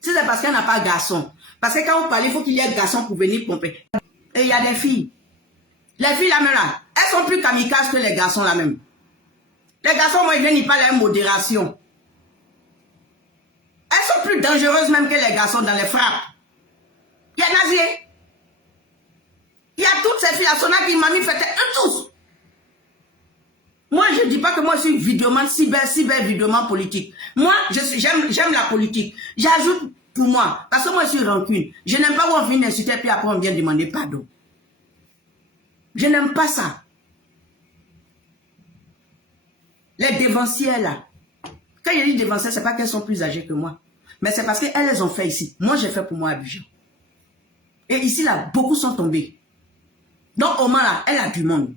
Si c'est parce qu'elle n'a pas de garçon. Parce que quand vous parlez, il faut qu'il y ait garçon pour venir pomper. Et il y a des filles. Les filles là même là, elles sont plus kamikazes que les garçons là même. Les garçons, moi, ils viennent, ils parlent avec modération. Elles sont plus dangereuses même que les garçons dans les frappes. Il y a Nazier. Il y a toutes ces filles à Sona qui manifestent, eux tous. Moi, je ne dis pas que moi, je suis vidéoman, cyber vidéoman politique. Moi, j'aime la politique. J'ajoute pour moi, parce que moi, je suis rancune. Je n'aime pas où on vient insulter, puis après, on vient demander pardon. Je n'aime pas ça. Les dévancières, là. Quand il y a des dévancières, ce n'est pas qu'elles sont plus âgées que moi. Mais c'est parce qu'elles les ont fait ici. Moi, j'ai fait pour moi à Abidjan. Et ici, là, beaucoup sont tombés. Donc, Oman, là, elle a du monde.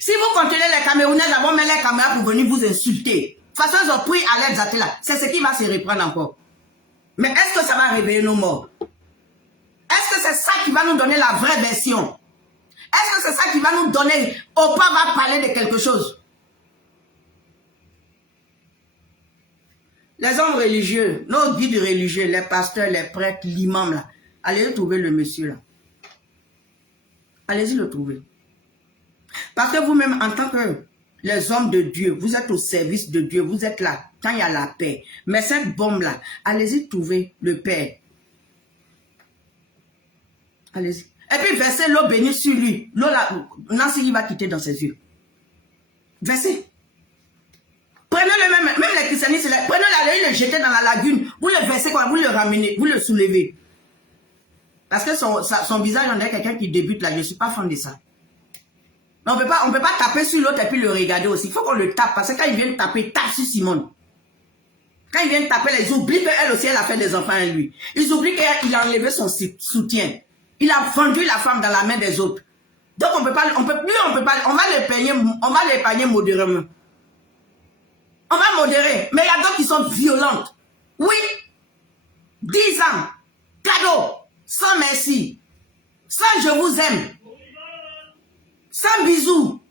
Si vous contenez les Camerounais, d'abord, mettez les caméras pour venir vous insulter. De toute façon, ils ont pris à l'aide là. C'est ce qui va se reprendre encore. Mais est-ce que ça va réveiller nos morts? Est-ce que c'est ça qui va nous donner la vraie version? Est-ce que c'est ça qui va nous donner... Opa va parler de quelque chose? Les hommes religieux, nos guides religieux, les pasteurs, les prêtres, l'imam là, allez trouver le monsieur là. Allez-y le trouver. Parce que vous-même, en tant que les hommes de Dieu, vous êtes au service de Dieu, vous êtes là quand il y a la paix. Mais cette bombe-là, allez-y trouver le Père. Allez-y. Et puis versez l'eau bénie sur lui. L'eau là, Nancy il va quitter dans ses yeux. Versez. Prenez-le même les christianistes, prenez-le, le jetez dans la lagune, vous le versez, vous le ramenez, vous le soulevez. Parce que son visage, on est quelqu'un qui débute là, je ne suis pas fan de ça. Mais on peut pas taper sur l'autre et puis le regarder aussi. Il faut qu'on le tape, parce que quand ils viennent taper, tape sur Simone. Quand ils viennent taper, ils oublient qu'elle aussi, elle a fait des enfants à lui. Ils oublient qu'il a enlevé son soutien. Il a vendu la femme dans la main des autres. Donc on va l'épargner modérément. On va modérer, mais il y a d'autres qui sont violentes. Oui, 10 ans, cadeau, sans merci, sans je vous aime, sans bisous.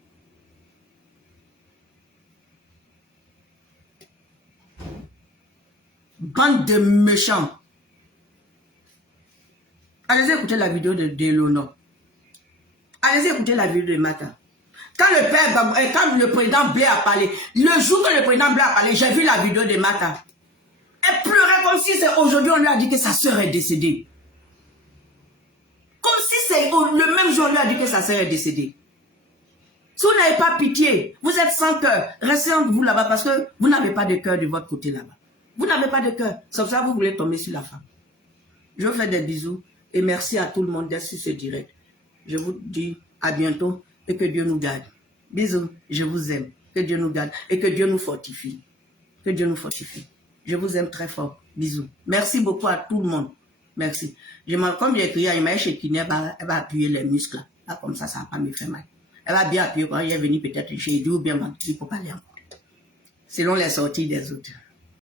Bande de méchants. Allez écouter la vidéo de Léonore. Allez écouter la vidéo de Mata. Quand le président Blé a parlé, le jour que le président Blé a parlé, j'ai vu la vidéo de Mata. Elle pleurait comme si c'est aujourd'hui on lui a dit que sa soeur est décédée. Comme si c'est le même jour on lui a dit que sa soeur est décédée. Si vous n'avez pas pitié, vous êtes sans cœur, restez entre vous là-bas parce que vous n'avez pas de cœur de votre côté là-bas. Vous n'avez pas de cœur. Sauf ça, vous voulez tomber sur la femme. Je vous fais des bisous et merci à tout le monde d'être sur ce direct. Je vous dis à bientôt et que Dieu nous garde. Bisous, je vous aime. Que Dieu nous garde et que Dieu nous fortifie. Que Dieu nous fortifie. Je vous aime très fort. Bisous. Merci beaucoup à tout le monde. Merci. Comme j'ai écrit à Imaï Chekine, elle va appuyer les muscles. Là, comme ça ne va pas me faire mal. Elle va bien appuyer quand elle est venue peut-être chez lui ou bien il faut parler encore. Selon les sorties des autres.